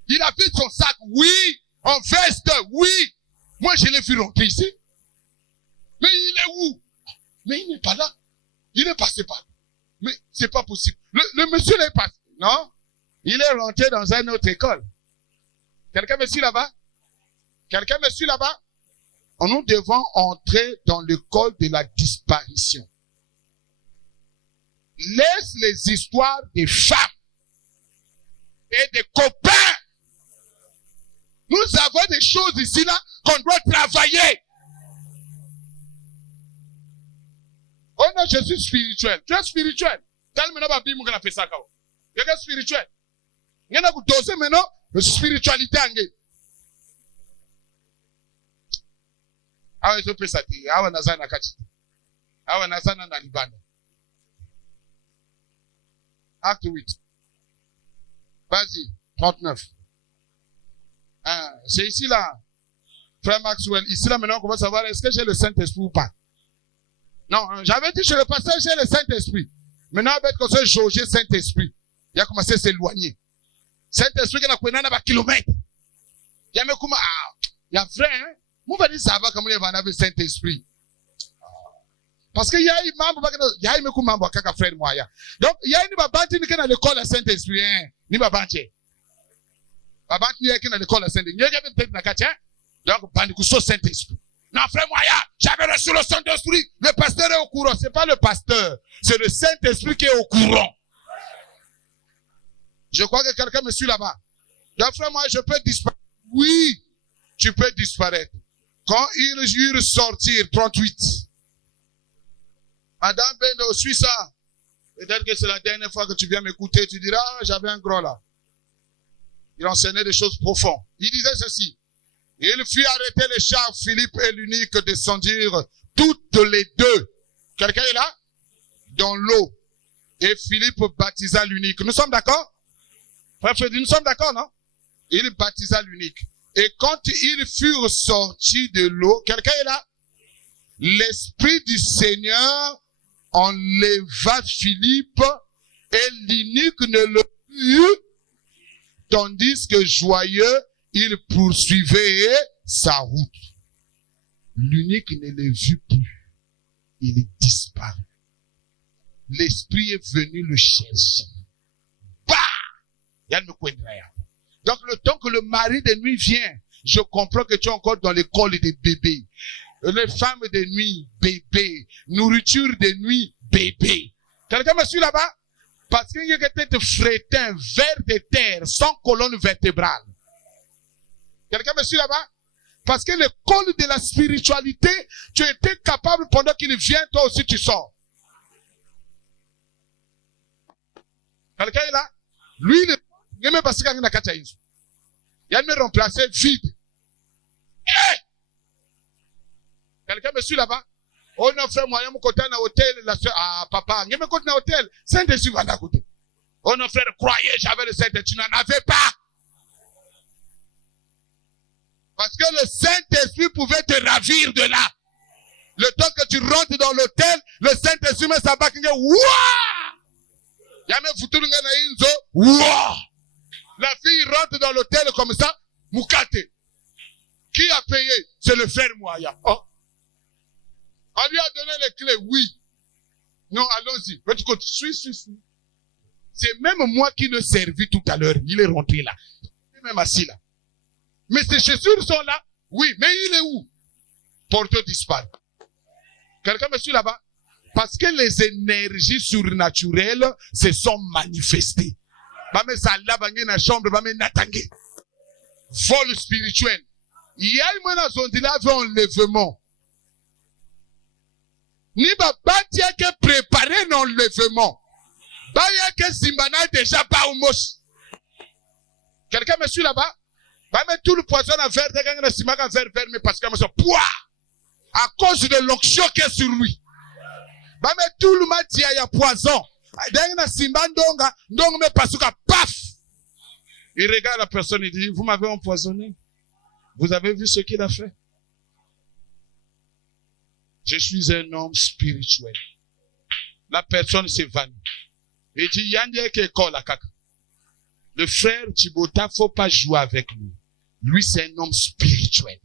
Il a vu son sac, oui. En veste, oui. Moi, je l'ai vu rentrer ici. Mais il est où? Mais il n'est pas là. Il est passé par là. Mais c'est pas possible. Le monsieur n'est pas. Non? Il est rentré dans une autre école. Quelqu'un me suit là-bas? Quelqu'un me suit là-bas? Nous devons entrer dans l'école de la disparition. Laisse les histoires des femmes et des copains. Nous avons des choses ici là qu'on doit travailler. Oh non, je suis spirituel. Tu es spirituel. Tellement pas bien qu'on a fait ça. Tu es spirituel. Il y en a qui dosent maintenant la spiritualité anglaise. Awe zo pesa ti, awe nazana kachiti. Awe nazana na libanda. Acte 8. Vas-y, 39. Hein, c'est ici là. Frère Maxwell, ici là maintenant on commence à savoir est-ce que j'ai le Saint-Esprit ou pas. Non, j'avais dit chez le pasteur j'ai le Saint-Esprit. Maintenant avec qu'on se jauger Saint-Esprit, il a commencé à s'éloigner. Saint-Esprit qui a connu un kilomètre. Il y a même comme il y a vrai hein. Moi va dire ça va comme il va avoir le Saint-Esprit. Parce que il y a un membre il y a un membre qui frère moi ya. Donc il y a une babanti qui dans l'école le Saint-Esprit hein. Ni babanti. Babanti qui dans l'école le Saint-Esprit. Il y a peut-être na katia. Donc bandi kuso Saint-Esprit. Non frère moi ya, j'avais reçu le Saint-Esprit. Le pasteur est au courant, c'est pas le pasteur, c'est le Saint-Esprit qui est au courant. Je crois que quelqu'un me suit là-bas. Donc frère moi, je peux disparaître. Oui, tu peux disparaître. Quand ils eurent sortir 38. Madame Bendo, suis ça. Peut-être que c'est la dernière fois que tu viens m'écouter, tu diras, ah, j'avais un gros là. Il enseignait des choses profondes. Il disait ceci. Il fit arrêter les chars, Philippe et l'unique descendirent toutes les deux. Quelqu'un est là? Dans l'eau. Et Philippe baptisa l'unique. Nous sommes d'accord? Frère Freddy, nous sommes d'accord, non? Il baptisa l'unique. Et quand ils furent sortis de l'eau, quelqu'un est là? L'Esprit du Seigneur enleva Philippe et l'unique ne le eut, tandis que joyeux, il poursuivait sa route. L'unique ne le vit plus. Il est disparu. L'Esprit est venu le chercher. Bah! Donc le temps que le mari de nuit vient, je comprends que tu es encore dans l'école des bébés. Les femmes de nuit, bébé. Nourriture de nuit, bébé. Quelqu'un me suit là-bas? Parce qu'il y a une tête frétin, vers de terre, sans colonne vertébrale. Quelqu'un me suit là-bas? Parce que l'école de la spiritualité, tu étais capable pendant qu'il vient, toi aussi tu sors. Quelqu'un est là? Lui, il me passe quand il a me remplacé vide. Hey! Quelqu'un me suit là-bas? Oh non, frère, moi, il y a mon côté dans l'hôtel, la soeur, ah, papa, il y a mon côté dans l'hôtel. Saint-Esprit va à côté. Oh non, frère, croyez, j'avais le Saint-Esprit, tu n'en avais pas. Parce que le Saint-Esprit pouvait te ravir de là. Le temps que tu rentres dans l'hôtel, le Saint-Esprit met sa bague, il dit, wouah! Yame foutu na inzo, wouah! La fille rentre dans l'hôtel comme ça, moukate. Qui a payé? C'est le frère Mouaya. Oh. On lui a donné les clés, oui. Non, allons-y. Suis. C'est même moi qui le servis tout à l'heure. Il est rentré là. Il est même assis là. Mais ses chaussures sont là. Oui, mais il est où? Porteur disparu. Quelqu'un me suit là-bas? Parce que les énergies surnaturelles se sont manifestées. Bame sala bange na chambre, bame natangé. Vol spirituel. Il y a une zone là avec enlèvement. Ni babati a que préparer l'enlèvement. Ba ya que Zimbana déjà pas au moche. Quelqu'un me suit là-bas? Va mettre tout le poison à verre, mais parce que je poids à cause de l'onction qui est sur lui. Va mettre tout le matin à poison. Paf! Il regarde la personne et dit, vous m'avez empoisonné. Vous avez vu ce qu'il a fait? Je suis un homme spirituel. La personne s'évanouit. Il dit, Yandé qui est la caca. Le frère Djibouta, faut pas jouer avec lui. Lui, c'est un homme spirituel.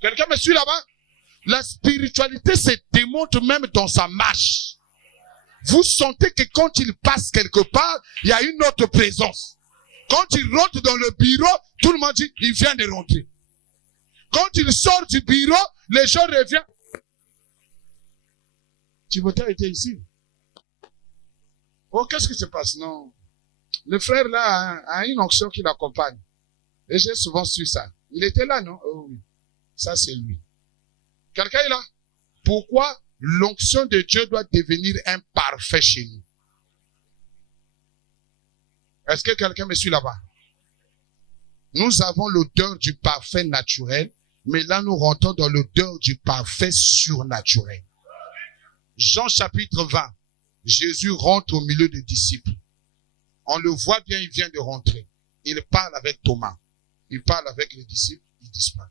Quelqu'un me suit là-bas? La spiritualité se démontre même dans sa marche. Vous sentez que quand il passe quelque part, il y a une autre présence. Quand il rentre dans le bureau, tout le monde dit, il vient de rentrer. Quand il sort du bureau, les gens reviennent. Djibouta était ici. Oh, qu'est-ce qui se passe? Non. Le frère là a une onction qui l'accompagne. Et j'ai souvent su ça. Il était là, non? Oh oui. Ça, c'est lui. Quelqu'un est là? Pourquoi l'onction de Dieu doit devenir imparfait chez nous? Est-ce que quelqu'un me suit là-bas? Nous avons l'odeur du parfait naturel, mais là nous rentrons dans l'odeur du parfait surnaturel. Jean chapitre 20. Jésus rentre au milieu des disciples. On le voit bien, il vient de rentrer. Il parle avec Thomas. Il parle avec les disciples, il disparaît.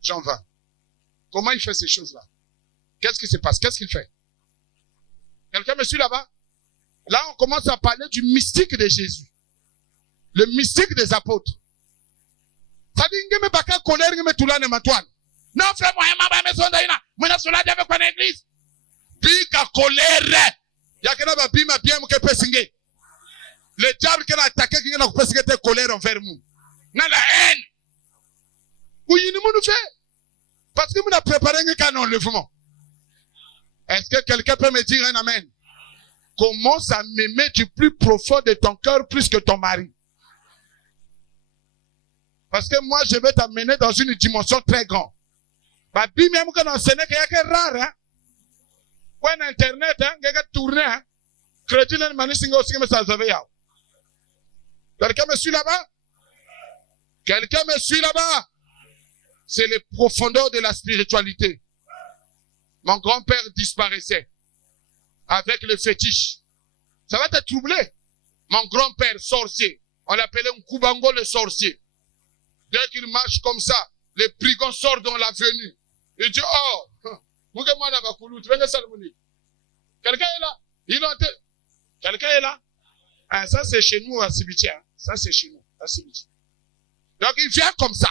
Jean 20. Comment il fait ces choses-là? Qu'est-ce qui se passe? Qu'est-ce qu'il fait? Quelqu'un me suit là-bas? Là, on commence à parler du mystique de Jésus. Le mystique des apôtres. Ça dit, il n'y a pas de colère, il y a tout là, non, frère, moi, je suis avec une église. Puis, la colère, il y a quelqu'un qui m'a bien peut signer. Le diable qui a attaqué, qui a attaqué la colère envers nous. Dans la haine. Oui, il nous fait. Parce que nous avons préparé un canon enlèvement. Est-ce que quelqu'un peut me dire un amen? Commence à m'aimer du plus profond de ton cœur plus que ton mari. Parce que moi, je vais t'amener dans une dimension très grande. Bah, bien même quand on sait qu'il y a que rare, hein. Quand Internet, hein, il y a que tourner, hein. Crédit, là, mani singa aussi, mais ça se veut. Quelqu'un me suit là-bas? Quelqu'un me suit là-bas? C'est les profondeurs de la spiritualité. Mon grand-père disparaissait avec le fétiche. Ça va te troubler. Mon grand-père sorcier, on l'appelait un Kubango le sorcier. Dès qu'il marche comme ça, les brigands sortent dans l'avenue. Il dit, oh, quelqu'un est là. Quelqu'un est là. Ah, ça c'est chez nous à Cimetière. Ça c'est chez nous à Cimetière. Donc il vient comme ça.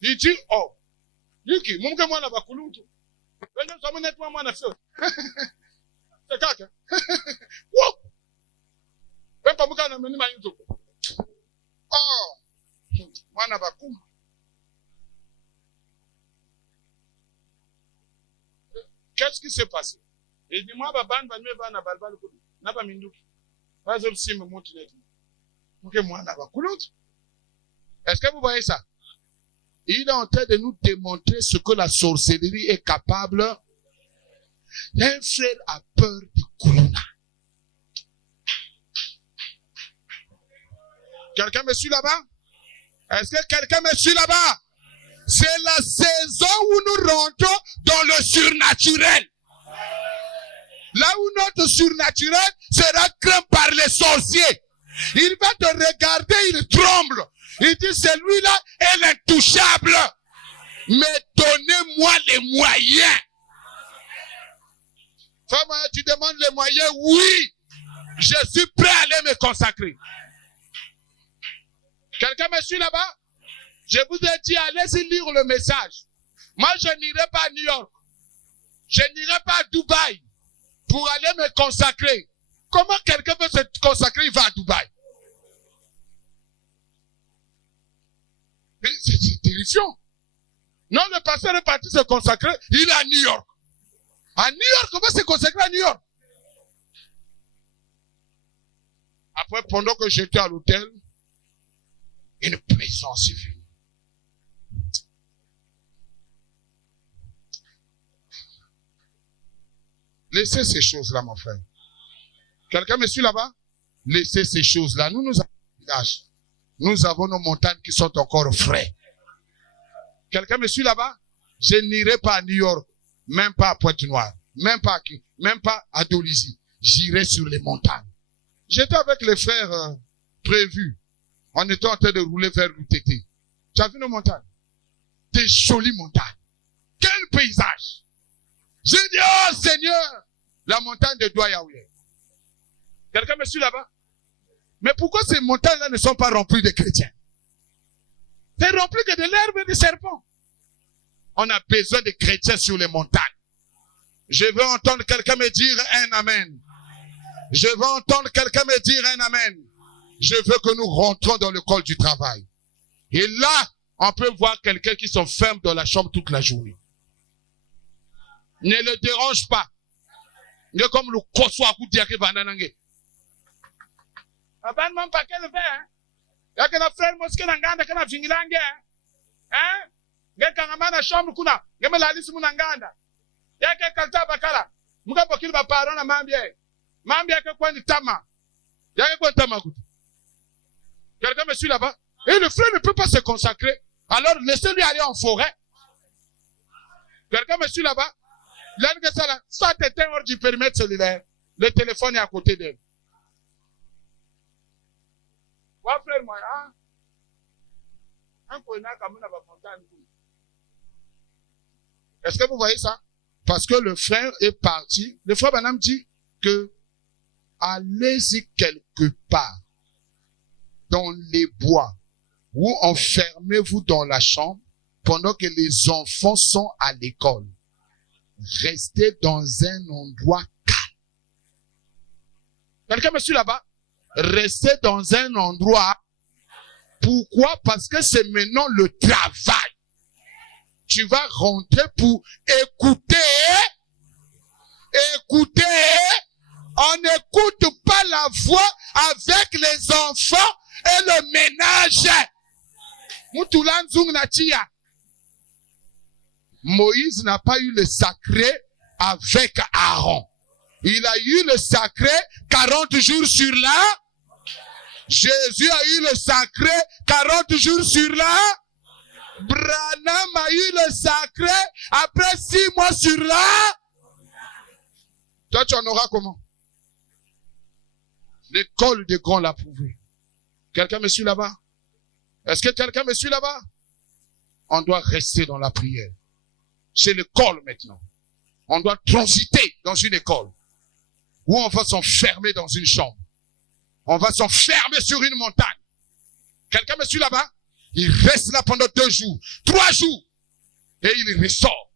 Il dit, oh, Yuki, munga mwana bakulutu. Venez somme nettement mwana fio. C'est kaka. Wow. Même pas muka na meni ma yuto. Oh. Mwana bakuma. Qu'est-ce qui s'est passé? Il dit, moi, baban, ba me ba na balbal ko. Na ba minduki. Ba zo sim montu net. Muke mwana bakulutu. Est-ce que vous voyez ça? Il est en train de nous démontrer ce que la sorcellerie est capable. Un frère a peur du Kuluna. Quelqu'un me suit là-bas? Est-ce que quelqu'un me suit là-bas? C'est la saison où nous rentrons dans le surnaturel. Là où notre surnaturel sera craint par les sorciers. Il va te regarder, il tremble. Il dit, celui-là est l'intouchable. Mais donnez-moi les moyens. Femme, tu demandes les moyens? Oui. Je suis prêt à aller me consacrer. Quelqu'un me suit là-bas? Je vous ai dit, allez-y lire le message. Moi, je n'irai pas à New York. Je n'irai pas à Dubaï pour aller me consacrer. Comment quelqu'un peut se consacrer, il va à Dubaï? C'est terrifiant. Non, le pasteur est parti se consacrer, il est à New York. À New York, comment se consacrer à New York? Après, pendant que j'étais à l'hôtel, une présence est venue. Laissez ces choses-là, mon frère. Quelqu'un me suit là-bas? Laissez ces choses-là. Nous avons un village. Nous avons nos montagnes qui sont encore frais. Quelqu'un me suit là-bas? Je n'irai pas à New York, même pas à Pointe-Noire, même pas à Dolisie. J'irai sur les montagnes. J'étais avec les frères prévus. On était en train de rouler vers l'UTT. Tu as vu nos montagnes? Des jolies montagnes. Quel paysage! J'ai dit, oh Seigneur, la montagne de Douayaouye. Quelqu'un me suit là-bas? Mais pourquoi ces montagnes-là ne sont pas remplies de chrétiens? C'est rempli que de l'herbe et des serpents. On a besoin de chrétiens sur les montagnes. Je veux entendre quelqu'un me dire un amen. Je veux entendre quelqu'un me dire un amen. Je veux que nous rentrons dans le col du travail. Et là, on peut voir quelqu'un qui s'enferme dans la chambre toute la journée. Ne le dérange pas. Il est comme le koso à coup de diaké bananangé. Aban man pa quel fait, hein? Y'a que la frère mosquée n'anganda que na vingilangé, hein? Y'a qu'un amana chambre kuna, y'a me la liste munanganda. Y'a que kalta bakala, muka bokil ba parona mambie. Mambie que quoi ni tama. Y'a que quoi tama coup. Quelqu'un me suit là-bas? Et le frère ne peut pas se consacrer. Alors laissez-lui aller en forêt. Quelqu'un me suit là-bas? L'un que ça là, soit éteint hors du périmètre cellulaire. Le téléphone est à côté d'elle. Ouais, frère, moi. Est-ce que vous voyez ça? Parce que le frère est parti. Le frère Branham dit que allez-y quelque part dans les bois ou enfermez-vous dans la chambre pendant que les enfants sont à l'école. Restez dans un endroit calme. Quelqu'un me suit là-bas? Restez dans un endroit. Pourquoi? Parce que c'est maintenant le travail. Tu vas rentrer pour écouter. Écouter. On n'écoute pas la voix avec les enfants et le ménage. Moïse n'a pas eu le sacré avec Aaron. Il a eu le sacré 40 jours sur là. Jésus a eu le sacré 40 jours sur là. Branham a eu le sacré après 6 mois sur là. Toi, tu en auras comment? L'école des grands l'a prouvé. Quelqu'un me suit là-bas? Est-ce que quelqu'un me suit là-bas? On doit rester dans la prière. C'est l'école maintenant. On doit transiter dans une école. Ou on va s'enfermer dans une chambre. On va s'enfermer sur une montagne. Quelqu'un me suit là-bas? Il reste là pendant 2 jours, 3 jours. Et il ressort.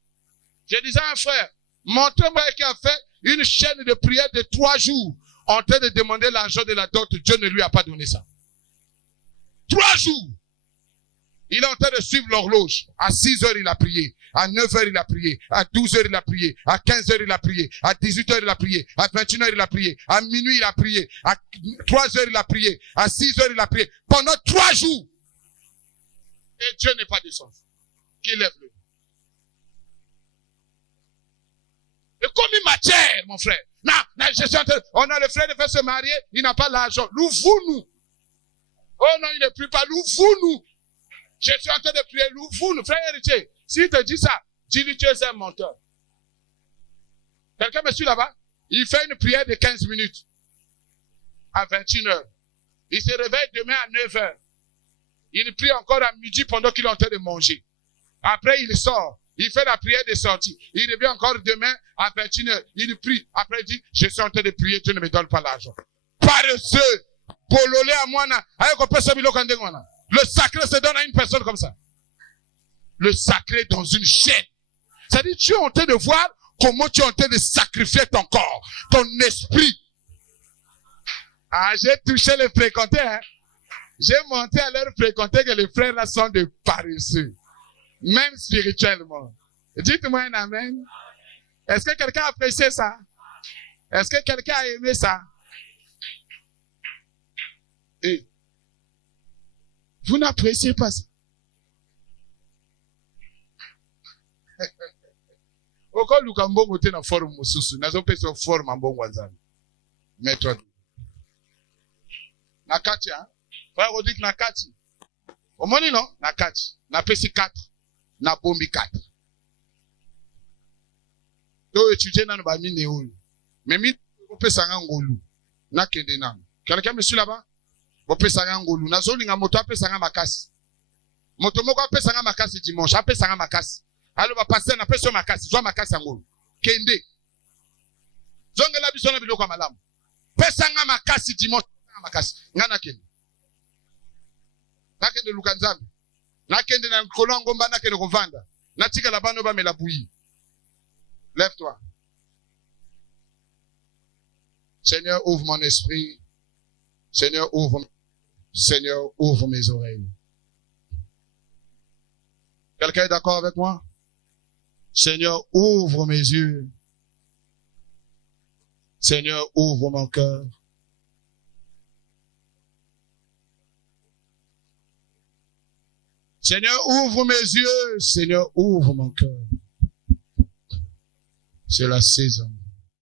Je disais à un frère, montrez-moi qui a fait une chaîne de prière de 3 jours en train de demander l'argent de la dot. Dieu ne lui a pas donné ça. 3 jours. Il est en train de suivre l'horloge. À 6 heures, il a prié. À 9 heures, il a prié. À 12 heures, il a prié. À 15 heures, il a prié. À 18 heures, il a prié. À 21 heures, il a prié. À minuit, il a prié. À 3 heures, il a prié. À 6 heures, il a prié. Pendant 3 jours. Et Dieu n'est pas descendu. Qui lève-le. Et comme il m'attire, mon frère. Non, je suis en train, on a le frère de faire se marier, il n'a pas l'argent. Louvre-nous. Oh non, il ne prie pas. Louvre-nous. Je suis en train de prier. Louvre-nous. Frère héritier, s'il te dit ça, dis-lui tu es un menteur. Quelqu'un me suit là-bas? Il fait une prière de 15 minutes. À 21 heures. Il se réveille demain à 9 heures. Il prie encore à midi pendant qu'il est en train de manger. Après, il sort. Il fait la prière de sortie. Il revient encore demain à 21 heures. Il prie. Après, il dit, je suis en train de prier, Dieu ne me donne pas l'argent. Paresseux. Bololé à moi, le sacré se donne à une personne comme ça. Le sacré dans une chaîne. C'est-à-dire, tu es en train de voir comment tu es en train de sacrifier ton corps, ton esprit. Ah, j'ai touché les fréquentés, hein. J'ai monté à leur fréquenter que les frères là sont des paresseux. Même spirituellement. Dites-moi un amen. Est-ce que quelqu'un a apprécié ça? Est-ce que quelqu'un a aimé ça? Et vous n'appréciez pas ça. Oko lukambo te na forum mususu. Nazo peso forum ambongo wanzani. Metro. Nakati, hein? Frère Rodrigue nakati. Omoni non? Nakati. Na pesi 4. Na bombi 4. Do étudier na ba mine oyo. Mais mi pesa ngolu. Na kende na. Quelqu'un me suit là-bas? Bo pesa ngolu. Na zo linga moto apesa nga makasi. Moto moko apesa nga makasi dimanche, apesa nga makasi. Allo ba passer na pesa makasi, zo makasi ngolu. Kende. Zongela biso na biloko malamu. Pesa nga makasi dimanche, makasi. Ngana kende. Nakende lukanzambi. Nakende na kolongo mba nakende kovanda. Natika la bano ba mela bouilli. Lève-toi. Seigneur, ouvre mon esprit. Seigneur, ouvre mes oreilles. Quelqu'un est d'accord avec moi? Seigneur, ouvre mes yeux. Seigneur, ouvre mon cœur. Seigneur, ouvre mes yeux. Seigneur, ouvre mon cœur. C'est la saison.